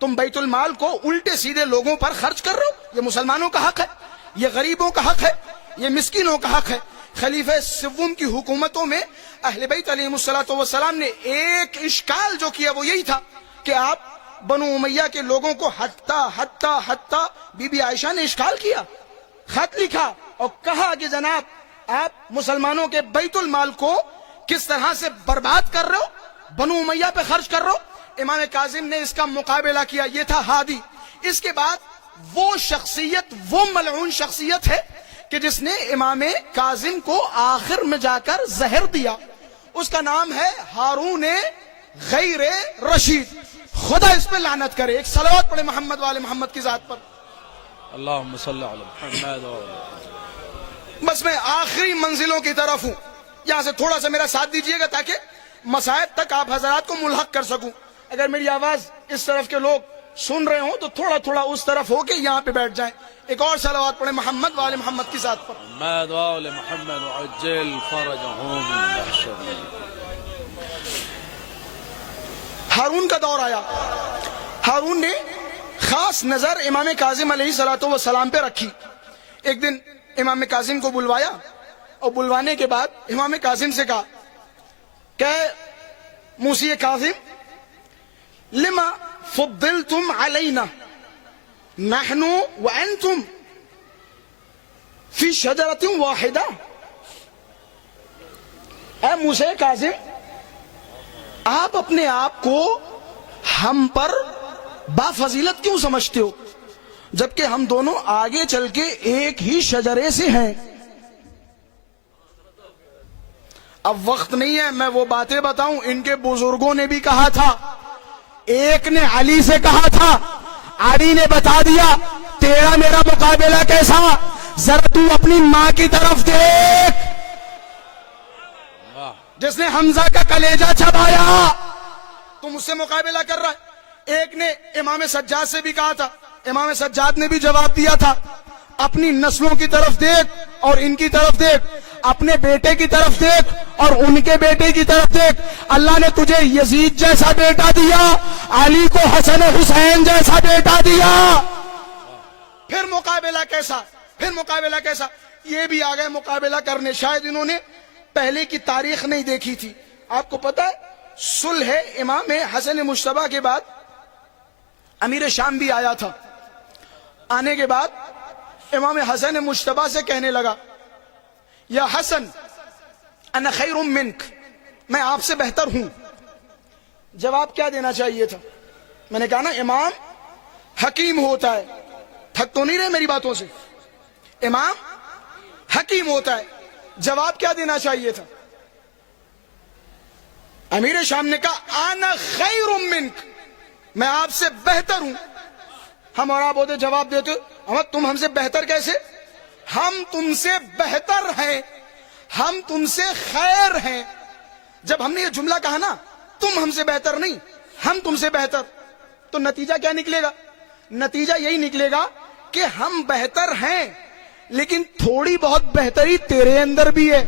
تم بیت المال کو الٹے سیدھے لوگوں پر خرچ کر رہے ہو. یہ مسلمانوں کا حق ہے، یہ غریبوں کا حق ہے، یہ مسکینوں کا حق ہے. خلیفہ سوم کی حکومتوں میں اہل بیت علیہ السلام نے ایک اشکال جو کیا وہ یہی تھا کہ آپ بنو امیہ کے لوگوں کو حتی بی بی عائشہ نے اشکال کیا، خط لکھا اور کہا کہ جناب آپ مسلمانوں کے بیت المال کو کس طرح سے برباد کر رہے ہو، بنو امیہ پہ خرچ کر رہے ہو. امام کاظم نے اس کا مقابلہ کیا. یہ تھا ہادی. اس کے بعد وہ شخصیت، وہ ملعون شخصیت ہے کہ جس نے امام کاظم کو آخر میں جا کر زہر دیا. اس کا نام ہے ہارون غیر رشید. خدا اس پہ لعنت کرے. ایک صلوات پڑھے محمد والے محمد کی ذات پر. اللهم صل على محمد. بس میں آخری منزلوں کی طرف ہوں. یہاں سے تھوڑا سا میرا ساتھ دیجئے گا تاکہ مسائل تک آپ حضرات کو ملحق کر سکوں. اگر میری آواز اس طرف کے لوگ سن رہے ہوں تو تھوڑا تھوڑا اس طرف ہو کے یہاں پہ بیٹھ جائیں. ایک اور صلوات پڑھیں محمد والے محمد کی ذات پر. محمد وآل محمد وعجل فرجهم محشر. ہارون کا دور آیا. ہارون نے خاص نظر امام کاظم علیہ السلام پہ رکھی. ایک دن امام کاظم کو بلوایا اور بلوانے کے بعد امام کاظم سے کہا کہ موسی کاظم لما فضلتم علینا نحن وانتم فی شجرۃ واحدہ. اے موسی کاظم آپ اپنے آپ کو ہم پر بافضیلت کیوں سمجھتے ہو جبکہ ہم دونوں آگے چل کے ایک ہی شجرے سے ہیں. اب وقت نہیں ہے میں وہ باتیں بتاؤں. ان کے بزرگوں نے بھی کہا تھا. ایک نے علی سے کہا تھا، علی نے بتا دیا تیرا میرا مقابلہ کیسا، ذرا تو اپنی ماں کی طرف دیکھ جس نے حمزہ کا کلیجہ چبایا، تم اس سے مقابلہ کر رہا ہے. ایک نے امام سجاد سے بھی کہا تھا، امام سجاد نے بھی جواب دیا تھا اپنی نسلوں کی طرف دیکھ اور ان کی طرف دیکھ، اپنے بیٹے کی طرف دیکھ اور ان کے بیٹے کی طرف دیکھ. اللہ نے تجھے یزید جیسا بیٹا دیا، علی کو حسن حسین جیسا بیٹا دیا. پھر مقابلہ کیسا، پھر مقابلہ کیسا. یہ بھی آ گئے مقابلہ کرنے. شاید انہوں نے پہلے کی تاریخ نہیں دیکھی تھی. آپ کو پتا ہے صلح امام حسن مجتبی کے بعد امیر شام بھی آیا تھا. آنے کے بعد امام حسن مجتبی سے کہنے لگا یا حسن انا خیر منک، میں آپ سے بہتر ہوں. جواب کیا دینا چاہیے تھا؟ میں نے کہا نا امام حکیم ہوتا ہے. تھک تو نہیں رہے میری باتوں سے؟ امام حکیم ہوتا ہے. جواب کیا دینا چاہیے تھا؟ امیر شام نے کہا انا خیر منک، میں آپ سے بہتر ہوں. ہم اور آپ ہوتے جواب دیتے تم ہم سے بہتر کیسے؟ ہم تم سے بہتر ہیں، ہم تم سے خیر ہیں. جب ہم نے یہ جملہ کہا نا تم ہم سے بہتر نہیں ہم تم سے بہتر، تو نتیجہ کیا نکلے گا؟ نتیجہ یہی نکلے گا کہ ہم بہتر ہیں لیکن تھوڑی بہت بہتری تیرے اندر بھی ہے.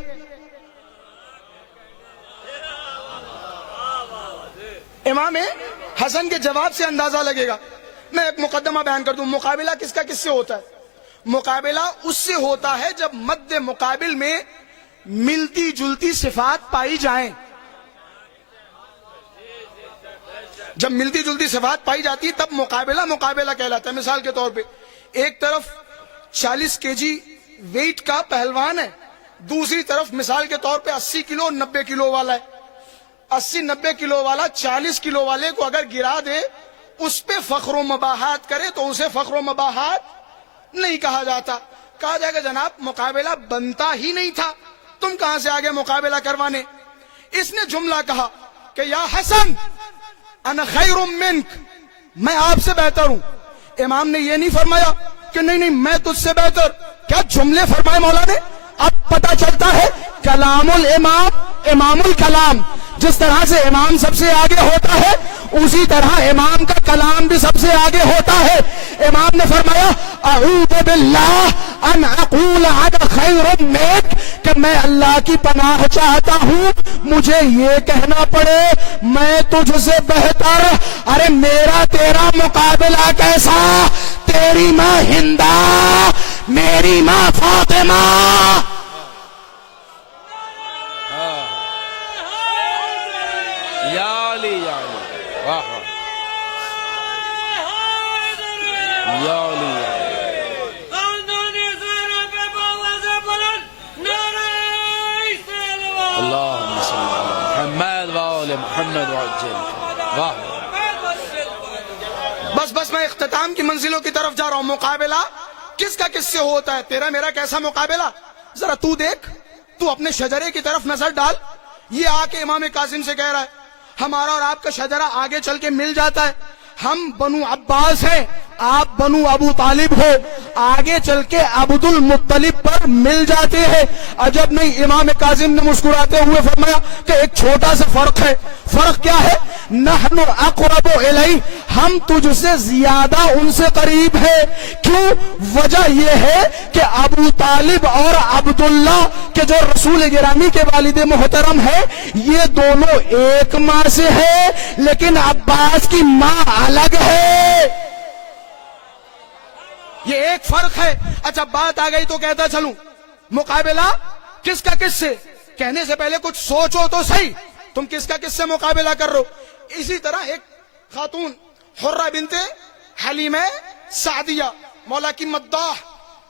امام حسن کے جواب سے اندازہ لگے گا. میں ایک مقدمہ بیان کر دوں. مقابلہ کس کا کس سے ہوتا ہے؟ مقابلہ اس سے ہوتا ہے جب مد مقابل میں ملتی جلتی صفات پائی جائیں. جب ملتی جلتی صفات پائی جاتی تب مقابلہ کہلاتا ہے. مثال کے طور پہ ایک طرف 40 kg ویٹ کا پہلوان ہے, دوسری طرف مثال کے طور پہ 80 کلو 90 کلو والا ہے. 80-90 کلو والا 40 کلو والے کو اگر گرا دے, اس پہ فخر و مباحات کرے تو اسے فخر و مباحات نہیں کہا جاتا. کہا جائے گا جناب مقابلہ بنتا ہی نہیں تھا, تم کہاں سے آگے مقابلہ کروانے. اس نے جملہ کہا کہ یا حسن انا خیر منک, میں آپ سے بہتر ہوں. امام نے یہ نہیں فرمایا کہ نہیں میں تجھ سے بہتر. کیا جملے فرمائے مولا نے. اب پتہ چلتا ہے کلام الامام امام الکلام. جس طرح سے امام سب سے آگے ہوتا ہے اسی طرح امام کا کلام بھی سب سے آگے ہوتا ہے. امام نے فرمایا اعوذ باللہ ان اقول انا خیر منک, کہ میں اللہ کی پناہ چاہتا ہوں مجھے یہ کہنا پڑے میں تجھ سے بہتر. ارے میرا تیرا مقابلہ کیسا؟ تیری ماں ہندا, میری ماں فاطمہ. یا علی یا علی واہ یا علی یا اللهم صل على محمد وآل محمد وعجل واہ. بس میں اختتام کی منزلوں کی طرف جا رہا ہوں. مقابلہ کس کا کس سے ہوتا ہے؟ تیرا میرا کیسا مقابلہ؟ ذرا تو دیکھ, تو اپنے شجرے کی طرف نظر ڈال. یہ آ کے امام کاظم سے کہہ رہا ہے ہمارا اور آپ کا شجرہ آگے چل کے مل جاتا ہے. ہم بنو عباس ہیں, آپ بنو ابو طالب ہو, آگے چل کے عبد المطلب پر مل جاتے ہیں. عجب نہیں, امام کاظم نے مسکراتے ہوئے فرمایا کہ ایک چھوٹا سا فرق ہے. فرق کیا ہے؟ نحن اقرب الیہ, ہم تجھ سے زیادہ ان سے قریب ہے. کیوں؟ وجہ یہ ہے کہ ابو طالب اور عبداللہ کے جو رسول گرامی کے والد محترم ہے یہ دونوں ایک ماں سے ہے, لیکن عباس کی ماں الگ ہے. یہ ایک فرق ہے. اچھا بات آ گئی تو کہتا چلوں مقابلہ کس کا کس سے, کہنے سے پہلے کچھ سوچو تو صحیح, تم کس کا کس سے مقابلہ کر رہے ہو. اسی طرح ایک خاتون حرہ بنت حلیمہ سعدیہ, مولا کی مداح,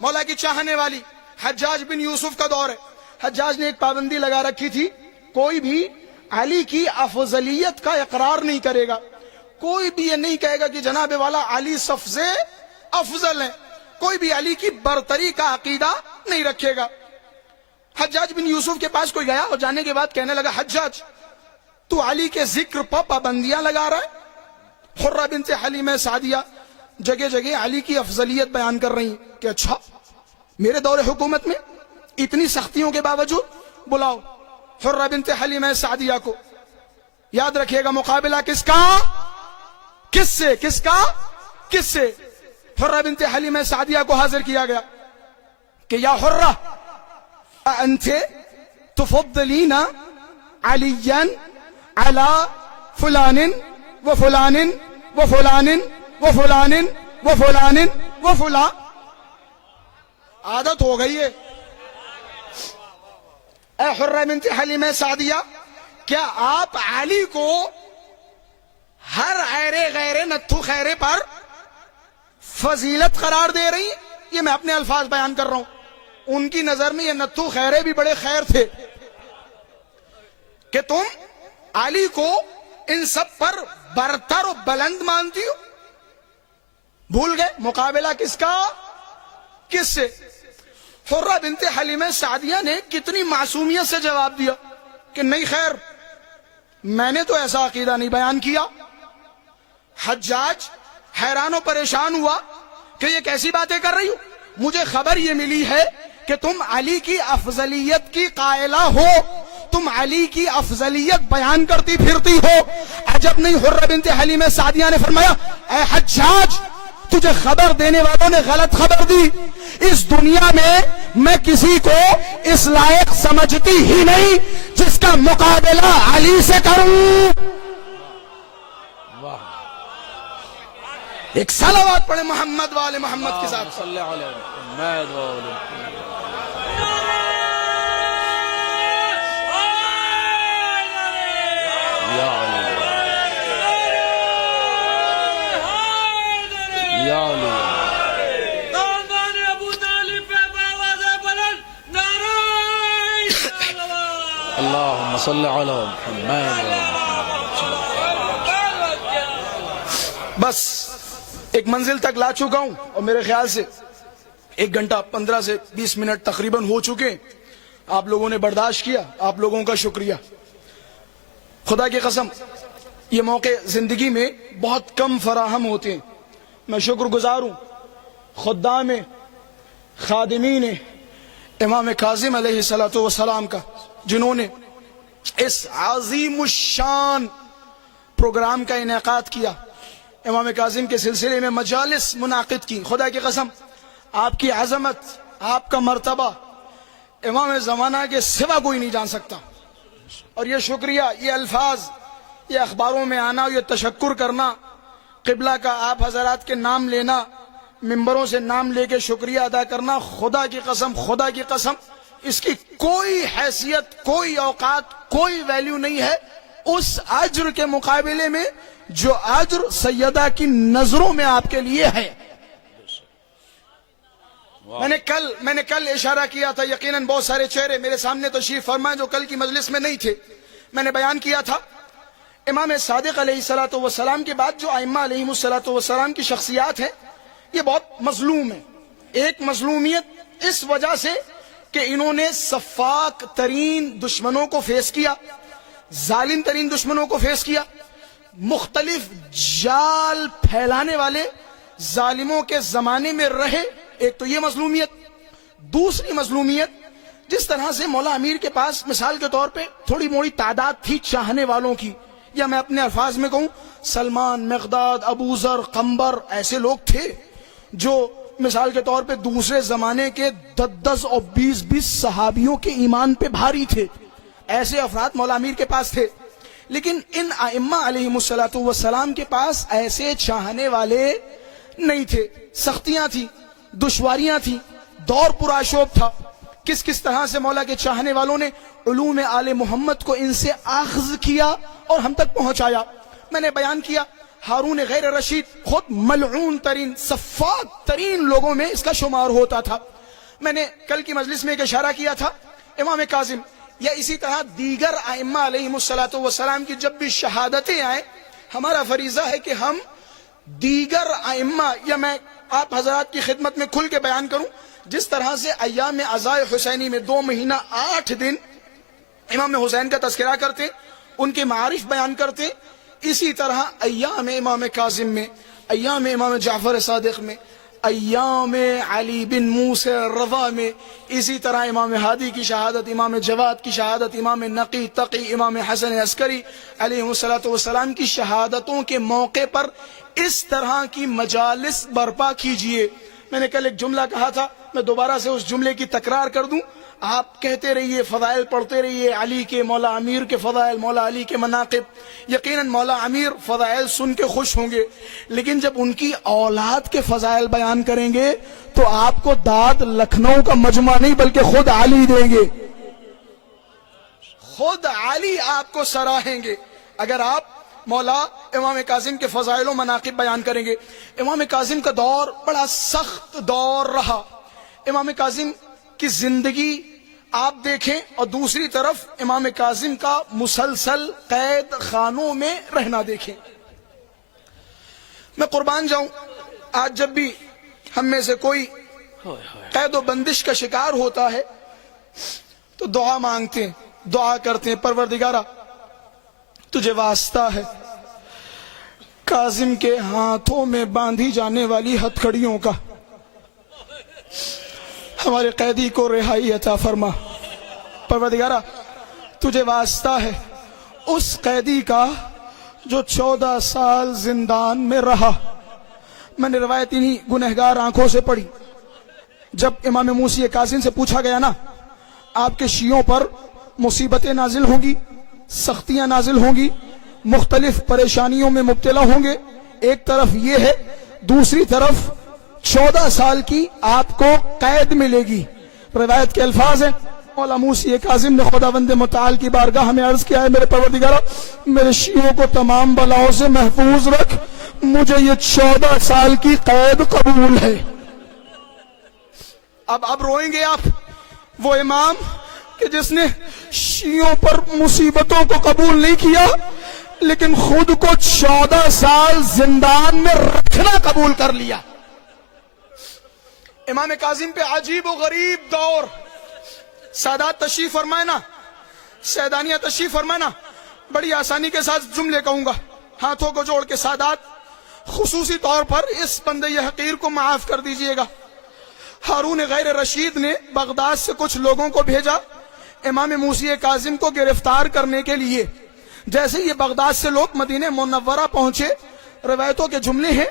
مولا کی چاہنے والی. حجاج بن یوسف کا دور ہے. حجاج نے ایک پابندی لگا رکھی تھی, کوئی بھی علی کی افضلیت کا اقرار نہیں کرے گا. کوئی بھی یہ نہیں کہے گا کہ جناب والا علی صف سے افضل ہے. کوئی بھی علی کی برتری کا عقیدہ نہیں رکھے گا. حجاج بن یوسف کے پاس کوئی گیا اور جانے کے بعد کہنے لگا حجاج تو علی کے ذکر پر پابندیاں لگا رہا ہے. حرہ بنت حلیمہ سعدیہ جگہ جگہ علی کی افضلیت بیان کر رہی ہیں کہ اچھا میرے دور حکومت میں اتنی سختیوں کے باوجود بلاؤ حرہ بنت حلیمہ سعدیہ کو. یاد رکھیے گا مقابلہ کس کا کس سے, کس کا کس سے. حرہ بنت حلیمہ سعدیہ کو حاضر کیا گیا کہ یا حرہ انت تفضلین علیا علی فلان و فلان و فلان و فلان و فلان و فلان. عادت ہو گئی ہے. اے حرہ بنت حلیمہ سعدیہ, کیا آپ علی کو ہر ایرے غیرے نتھو خیرے پر فضیلت قرار دے رہی ہیں؟ یہ میں اپنے الفاظ بیان کر رہا ہوں. ان کی نظر میں یہ نتھو خیرے بھی بڑے خیر تھے کہ تم علی کو ان سب پر برتر و بلند مانتی ہو. بھول گئے مقابلہ کس کا کس سے. حرہ بنت حلیمہ سعدیہ نے کتنی معصومیت سے جواب دیا کہ نہیں خیر میں نے تو ایسا عقیدہ نہیں بیان کیا. حجاج حیران و پریشان ہوا کہ یہ کیسی باتیں کر رہی ہو, مجھے خبر یہ ملی ہے کہ تم علی کی افضلیت کی قائلہ ہو, تم علی کی افضلیت بیان کرتی پھرتی ہو. عجب نہیں, حرہ بنت حلیمہ سعدیہ نے فرمایا اے حجاج تجھے خبر دینے والوں نے غلط خبر دی. اس دنیا میں کسی کو اس لائق سمجھتی ہی نہیں جس کا مقابلہ علی سے کروں. ایک صلوات پڑھے محمد والے محمد کے ساتھ. صلی علی محمد وآل یا علی یا علی. اللهم صل على محمد. بس ایک منزل تک لا چکا ہوں اور میرے خیال سے 1 گھنٹہ 15 سے 20 منٹ تقریباً ہو چکے. آپ لوگوں نے برداشت کیا, آپ لوگوں کا شکریہ. خدا کی قسم یہ موقع زندگی میں بہت کم فراہم ہوتے ہیں. میں شکر گزار ہوں خدام خادمین امام کاظم علیہ الصلوۃ والسلام کا, جنہوں نے اس عظیم الشان پروگرام کا انعقاد کیا. امام کاظم کے سلسلے میں مجالس منعقد کی. خدا کی قسم آپ کی عظمت, آپ کا مرتبہ امام زمانہ کے سوا کوئی نہیں جان سکتا. اور یہ شکریہ, یہ الفاظ, یہ اخباروں میں آنا, یہ تشکر کرنا, قبلہ کا آپ حضرات کے نام لینا, ممبروں سے نام لے کے شکریہ ادا کرنا, خدا کی قسم, خدا کی قسم اس کی کوئی حیثیت, کوئی اوقات, کوئی ویلیو نہیں ہے اس اجر کے مقابلے میں جو اجر سیدہ کی نظروں میں آپ کے لیے ہے. میں نے کل اشارہ کیا تھا, یقیناً بہت سارے چہرے میرے سامنے تشریف فرمائے جو کل کی مجلس میں نہیں تھے. میں نے بیان کیا تھا امام صادق علیہ الصلوۃ والسلام کے بعد جو ائمہ علیہم الصلوۃ والسلام کی شخصیات ہیں یہ بہت مظلوم ہیں. ایک مظلومیت اس وجہ سے کہ انہوں نے سفاک ترین دشمنوں کو فیس کیا, ظالم ترین دشمنوں کو فیس کیا, مختلف جال پھیلانے والے ظالموں کے زمانے میں رہے. ایک تو یہ مظلومیت. دوسری مظلومیت, جس طرح سے مولا امیر کے پاس مثال کے طور پہ تھوڑی موڑی تعداد تھی چاہنے والوں کی, یا میں اپنے الفاظ میں کہوں سلمان, مقداد, ابو ذر, قنبر, ایسے لوگ تھے جو مثال کے طور پہ دوسرے زمانے کے 10 اور 20 صحابیوں کے ایمان پہ بھاری تھے. ایسے افراد مولا امیر کے پاس تھے. لیکن ان ائمہ علیہم الصلوۃ والسلام کے پاس ایسے چاہنے والے نہیں تھے. سختیاں تھیں, دشواریاں تھیں, دور پرآشوب تھا. کس طرح سے مولا کے چاہنے والوں نے علوم آل محمد کو ان سے اخذ کیا اور ہم تک پہنچایا. میں نے بیان کیا ہارون غیر رشید خود ملعون ترین, سفاک ترین لوگوں میں اس کا شمار ہوتا تھا. میں نے کل کی مجلس میں ایک اشارہ کیا تھا امام کاظم یا اسی طرح دیگر ائمہ علیہم الصلوۃ والسلام کی جب بھی شہادتیں آئیں, ہمارا فریضہ ہے کہ ہم دیگر ائمہ, یا میں آپ حضرات کی خدمت میں کھل کے بیان کروں, جس طرح سے ایام عزائے حسینی میں 2 مہینہ 8 دن امام حسین کا تذکرہ کرتے, ان کے معارف بیان کرتے, اسی طرح ایام امام کاظم میں, ایام امام جعفر صادق میں, ایام علی بن موسی الرضا میں, اسی طرح امام ہادی کی شہادت, امام جواد کی شہادت, امام نقی تقی, امام حسن عسکری علیہ الصلوۃ والسلام کی شہادتوں کے موقع پر اس طرح کی مجالس برپا کیجئے. میں نے کل ایک جملہ کہا تھا, میں دوبارہ سے اس جملے کی تکرار کر دوں. آپ کہتے رہیے, فضائل پڑھتے رہیے, علی کے, مولا امیر کے فضائل, مولا علی کے مناقب. یقیناً مولا امیر فضائل سن کے خوش ہوں گے, لیکن جب ان کی اولاد کے فضائل بیان کریں گے تو آپ کو داد لکھنؤ کا مجمع نہیں بلکہ خود علی دیں گے, خود علی آپ کو سراہیں گے اگر آپ مولا امام کاظم کے فضائل و مناقب بیان کریں گے. امام کاظم کا دور بڑا سخت دور رہا. امام کاظم کی زندگی آپ دیکھیں اور دوسری طرف امام کاظم کا مسلسل قید خانوں میں رہنا دیکھیں. میں قربان جاؤں, آج جب بھی ہم میں سے کوئی قید و بندش کا شکار ہوتا ہے تو دعا مانگتے ہیں, دعا کرتے ہیں, پروردگارہ تجھے واسطہ ہے کاظم کے ہاتھوں میں باندھی جانے والی ہتھکڑیوں کا, ہمارے قیدی کو رہائی عطا فرما. پروردگارہ تجھے واسطہ ہے اس قیدی کا جو 14 سال زندان میں رہا. میں نے روایت انہی گنہگار آنکھوں سے پڑھی. جب امام موسی کاظم سے پوچھا گیا نا آپ کے شیعوں پر مصیبتیں نازل ہوں گی, سختیاں نازل ہوں گی, مختلف پریشانیوں میں مبتلا ہوں گے, ایک طرف یہ ہے, دوسری طرف 14 سال کی آپ کو قید ملے گی. روایت کے الفاظ ہیں, مولا موسی کاظم نے خداوند متعال کی بارگاہ میں عرض کیا ہے میرے پروردگارا میرے شیعوں کو تمام بلاؤں سے محفوظ رکھ, مجھے یہ 14 سال کی قید قبول ہے. اب روئیں گے آپ, وہ امام کہ جس نے شیعوں پر مصیبتوں کو قبول نہیں کیا لیکن خود کو 14 سال زندان میں رکھنا قبول کر لیا. امام کاظم پہ عجیب و غریب دور. سادات تشریف فرمائے نا, سیدانیہ تشریف فرمائے نا, بڑی آسانی کے ساتھ جملے کہوں گا, ہاتھوں کو جوڑ کے سادات خصوصی طور پر اس بندے حقیر کو معاف کر دیجئے گا. ہارون غیر رشید نے بغداد سے کچھ لوگوں کو بھیجا امام موسی کاظم کو گرفتار کرنے کے لیے. جیسے یہ بغداد سے لوگ مدینہ منورہ پہنچے, روایتوں کے جملے ہیں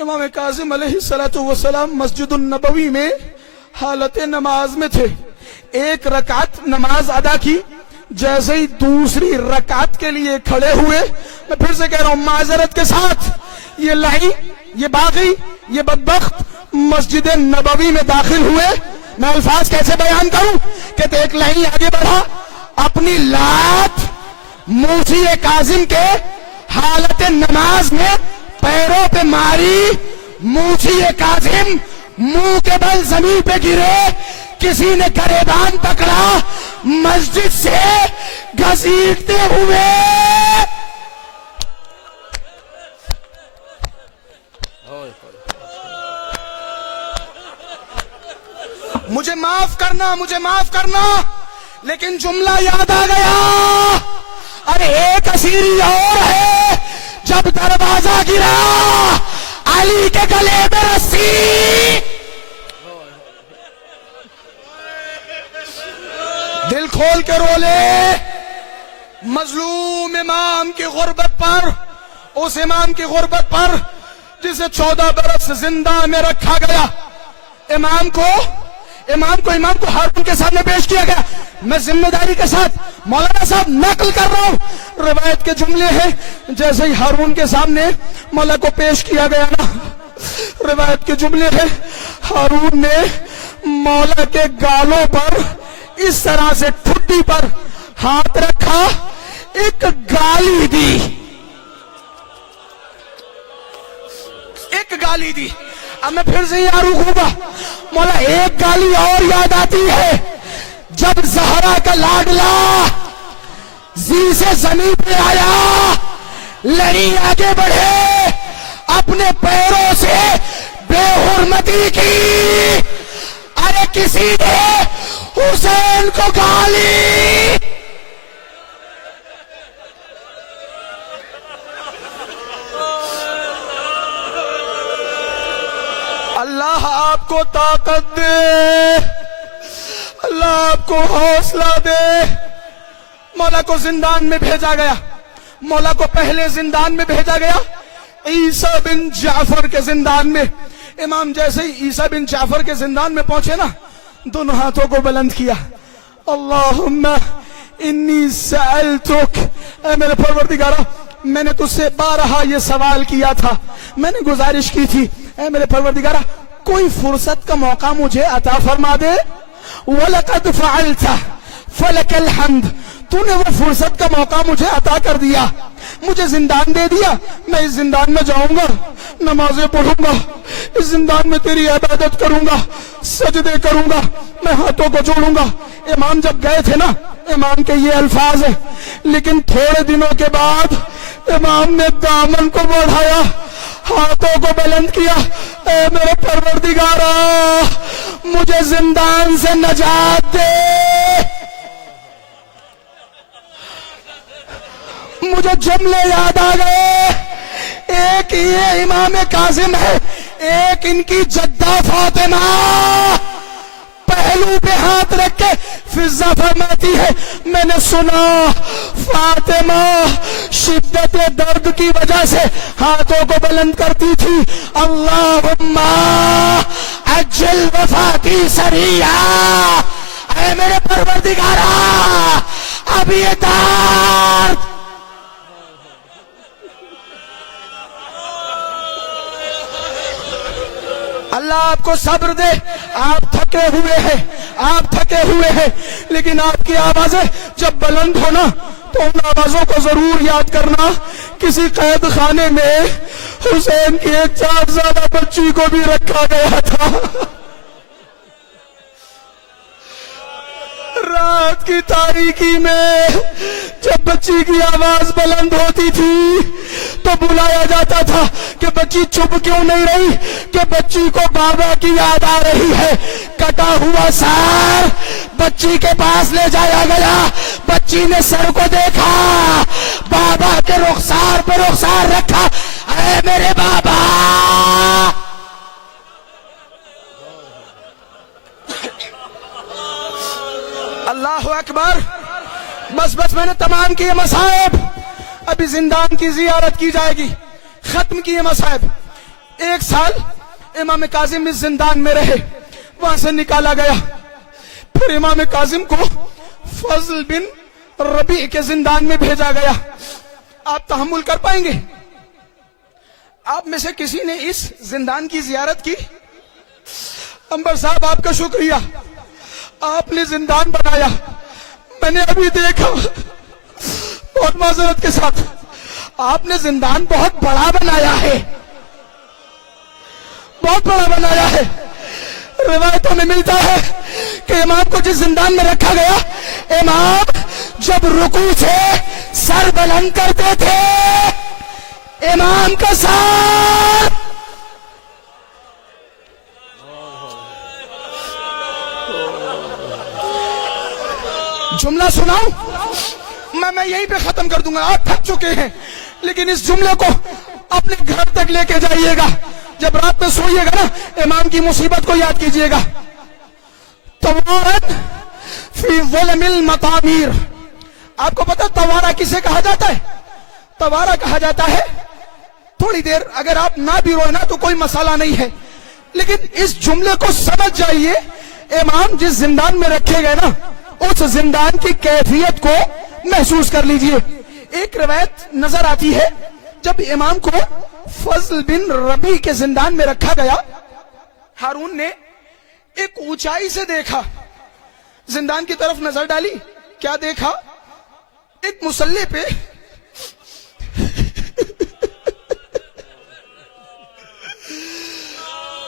امام کاظم علیہ السلام مسجد النبوی میں حالت نماز میں تھے. ایک رکعت نماز ادا کی, جیسے ہی دوسری رکعت کے لیے کھڑے ہوئے, میں پھر سے کہہ رہا ہوں معذرت کے ساتھ, یہ لعین, یہ باغی, یہ بدبخت مسجد نبوی میں داخل ہوئے. میں الفاظ کیسے بیان کروں کہ ایک لعین آگے بڑھا, اپنی لات موسی کاظم کے حالت نماز میں پیروں پہ ماری. موسی کاظم منہ کے بل زمین پہ گرے, کسی نے گریبان پکڑا, مسجد سے گھسیٹتے ہوئے مجھے معاف کرنا, لیکن جملہ یاد آ گیا. ارے ایک اسیری اور ہے, جب دروازہ گرا علی کے گلے میں رسی. دل کھول کے رو لے. مظلوم امام کی غربت پر, اس امام کی غربت پر جسے 14 برس زندہ میں رکھا گیا. امام کو ہارون کے سامنے پیش کیا گیا. میں ذمہ داری کے ساتھ مولانا صاحب نقل کر رہا ہوں, روایت کے جملے ہیں جیسے ہی ہارون کے سامنے مولا کو پیش کیا گیا نا, روایت کے جملے ہیں ہارون نے مولا کے گالوں پر اس طرح سے ٹھڈی پر ہاتھ رکھا, ایک گالی دی. اب میں پھر سے یہاں رکوں گا. مولا ایک گالی اور یاد آتی ہے, جب زہرا کا لاڈلا زی سے زمین پہ آیا, لڑی آگے بڑھے, اپنے پیروں سے بے حرمتی کی. ارے کسی نے حسین کو گالی. اللہ آپ کو طاقت دے, اللہ آپ کو حوصلہ دے. مولا کو زندان میں بھیجا گیا. مولا کو پہلے زندان میں بھیجا گیا عیسیٰ بن جعفر کے زندان میں. امام جیسے ہی عیسیٰ بن جعفر کے زندان میں پہنچے نا, دونوں ہاتھوں کو بلند کیا, اللہم انی سألتک, اے میرے پروردگارہ میں نے تجھ سے بارہا یہ سوال کیا تھا, میں نے گزارش کی تھی, اے میرے پروردگارہ کوئی فرصت کا موقع مجھے عطا فرما دے. وَلَقَدْ فَعَلْتَ فَلَكَ الْحَمْدِ, تو نے وہ فرصت کا موقع مجھے عطا کر دیا, مجھے زندان دے دیا. میں اس زندان میں جاؤں گا, نمازیں پڑھوں گا, اس زندان میں تیری عبادت کروں گا, سجدے کروں گا, میں ہاتھوں کو جوڑوں گا. امام جب گئے تھے نا, امام کے یہ الفاظ ہیں, لیکن تھوڑے دنوں کے بعد امام نے دامن کو بڑھایا, ہاتھوں کو بلند کیا, اے میرے پروردگارا مجھے زندان سے نجات دے. مجھے جملے یاد آ گئے, ایک یہ امام کاظم ہے, ایک ان کی جدہ فاطمہ. پہلو پہ ہاتھ رکھ کے فضہ فرماتی ہے میں نے سنا فاطمہ شدت درد کی وجہ سے ہاتھوں کو بلند کرتی تھی، اللہم اجل وفاتی سریعا، اے میرے پروردگارا اب یہ درد اللہ آپ کو صبر دے. آپ تھکے ہوئے ہیں لیکن آپ کی آوازیں جب بلند ہونا تو ان آوازوں کو ضرور یاد کرنا. کسی قید خانے میں حسین کی ایک 4 زیادہ بچی کو بھی رکھا گیا تھا. رات کی تاریکی میں جب بچی کی آواز بلند ہوتی تھی تو بلایا جاتا تھا کہ بچی چپ کیوں نہیں رہی، کہ بچی کو بابا کی یاد آ رہی ہے. کٹا ہوا سر بچی کے پاس لے جایا گیا. بچی نے سر کو دیکھا، بابا کے رخسار پہ رخسار رکھا، اے میرے بابا. اللہ اکبر. بس میں نے تمام کیے مصائب. ابھی زندان کی زیارت کی جائے گی. ختم کیے مصائب. 1 سال امام کاظم اس زندان میں رہے، وہاں سے نکالا گیا. پھر امام کاظم کو فضل بن ربیع کے زندان میں بھیجا گیا. آپ تحمل کر پائیں گے؟ آپ میں سے کسی نے اس زندان کی زیارت کی؟ انبر صاحب آپ کا شکریہ، آپ نے زندان بنایا. میں نے ابھی دیکھا، بہت معذرت کے ساتھ، آپ نے زندان بہت بڑا بنایا ہے، بہت بڑا بنایا ہے. روایتوں میں ملتا ہے کہ امام کو جس زندان میں رکھا گیا، امام جب رکوع سے سر بلند کرتے تھے، امام کا سر جملہ سناؤں میں یہیں پہ ختم کر دوں گا. آپ تھک چکے ہیں لیکن اس جملے کو اپنے گھر تک لے کے جائیے گا. جب رات میں سوئیے گا نا، امام کی مصیبت کو یاد کیجیے گا. توارن فی ظلم المطامیر. آپ کو پتا توارا کسے کہا جاتا ہے؟ توارا کہا جاتا ہے، تھوڑی دیر اگر آپ نہ بھی روئے نا تو کوئی مسئلہ نہیں ہے، لیکن اس جملے کو سمجھ جائیے. امام جس زندان میں رکھے گئے نا، اس زندان کی کیفیت کو محسوس کر لیجئے. ایک روایت نظر آتی ہے، جب امام کو فضل بن ربیع کے زندان میں رکھا گیا، ہارون نے ایک اونچائی سے دیکھا، زندان کی طرف نظر ڈالی. کیا دیکھا؟ ایک مصلی پہ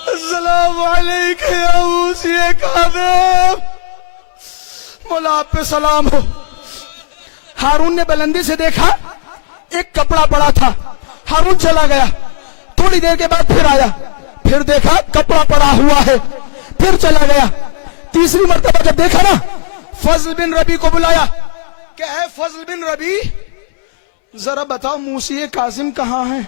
السلام علیکم یا موسی کاظم، مولا آپ پہ سلام ہو. ہارون نے بلندی سے دیکھا، ایک کپڑا پڑا تھا. ہارون چلا گیا، تھوڑی دیر کے بعد پھر آیا، پھر دیکھا کپڑا پڑا ہوا ہے، پھر چلا گیا. تیسری مرتبہ جب دیکھا نا، فضل بن ربیع کو بلایا کہ اے فضل بن ربیع، ذرا بتاؤ موسی کاظم کہاں ہے؟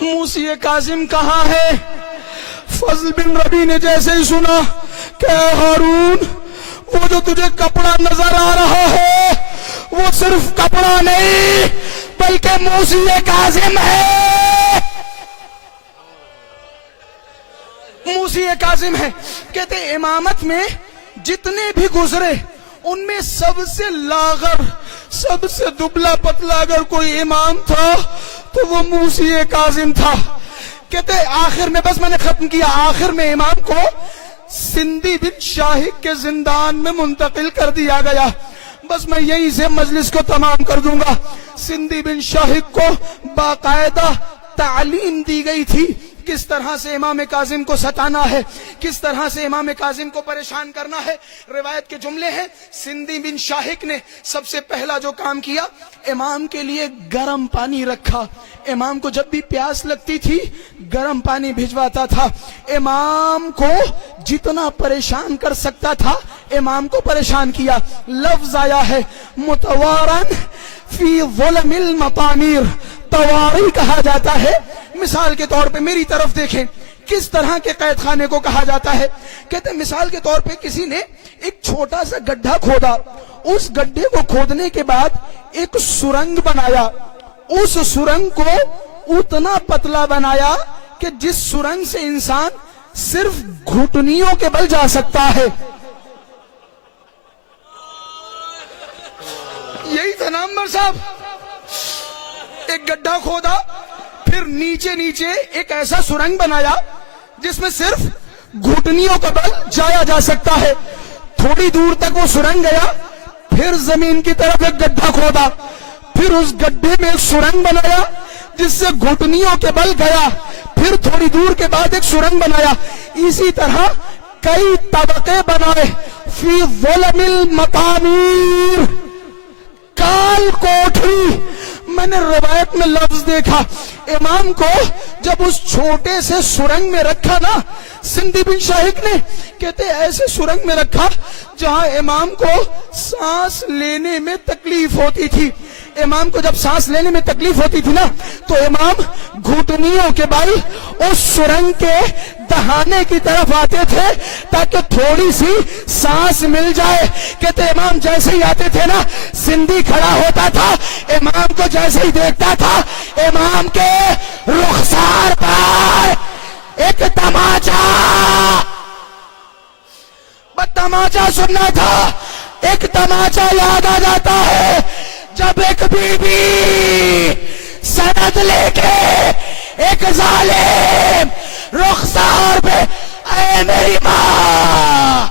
موسی کاظم کہاں ہے؟ فضل بن ربیع نے جیسے ہی سنا کہ اے ہارون، وہ جو تجھے کپڑا نظر آ رہا ہے وہ صرف کپڑا نہیں بلکہ موسی کاظم ہے. موسی کاظم ہے. کہتے امامت میں جتنے بھی گزرے ان میں سب سے لاغر، سب سے دبلا پتلا اگر کوئی امام تھا تو وہ موسی کاظم تھا. کہتے آخر میں، بس میں نے ختم کیا، آخر میں امام کو سندھی بن شاہق کے زندان میں منتقل کر دیا گیا. بس میں یہیں سے مجلس کو تمام کر دوں گا. سندھی بن شاہق کو باقاعدہ تعلیم دی گئی تھی کس طرح سے امام کاظم کو ستانا ہے، کس طرح سے امام کاظم کو پریشان کرنا ہے. روایت کے جملے ہیں، سندھی بن شاہق نے سب سے پہلا جو کام کیا، امام کے لیے گرم پانی رکھا. امام کو جب بھی پیاس لگتی تھی گرم پانی بھجواتا تھا. امام کو جتنا پریشان کر سکتا تھا امام کو پریشان کیا. لفظ آیا ہے متوارن فی ظلم المطامیر، تواری کہا جاتا ہے. مثال کے طور پہ میری طرف دیکھیں، کس طرح کے قید خانے کو کہا جاتا ہے؟ کہتے ہیں مثال کے طور پہ کسی نے ایک چھوٹا سا گڈھا کھودا، اس گڈھے کو کھودنے کے بعد ایک سرنگ بنایا، اس سرنگ کو اتنا پتلا بنایا کہ جس سرنگ سے انسان صرف گھٹنیوں کے بل جا سکتا ہے۔ یہی تھا نا عمر صاحب، ایک گڈھا کھودا، پھر نیچے نیچے ایک ایسا سرنگ بنایا جس میں صرف گھٹنیوں کا بل جایا جا سکتا ہے۔ تھوڑی دور تک وہ سرنگ گیا، پھر زمین کی طرف ایک گڈھا کھودا، پھر اس گڈھے میں ایک سرنگ بنایا جس سے گھٹنیوں کے بل گیا، پھر تھوڑی دور کے بعد ایک سرنگ بنایا۔ اسی طرح کئی طبقے بنائے، فی ظلم المقامیر، کال کوٹھی۔ میں نے روایت میں لفظ دیکھا، امام کو جب اس چھوٹے سے سرنگ میں رکھا نا، سندھی بن شاہق نے کہتے ایسے سرنگ میں رکھا جہاں امام کو سانس لینے میں تکلیف ہوتی تھی۔ امام کو جب سانس لینے میں تکلیف ہوتی تھی نا تو امام گھٹنیوں کے بل اس سرنگ کے دہانے کی طرف آتے تھے تاکہ تھوڑی سی سانس مل جائے۔ کہتے امام جیسے ہی آتے تھے نا، سندھی کھڑا ہوتا تھا، امام کو جیسے ہی دیکھتا تھا، امام کے رخسار پر ایک تماچا، تماچا سننا تھا۔ ایک تماچا یاد آ جاتا ہے جب ایک بی بی سند لے کے ایک ظالم رخسار پہ، اے میری ماں،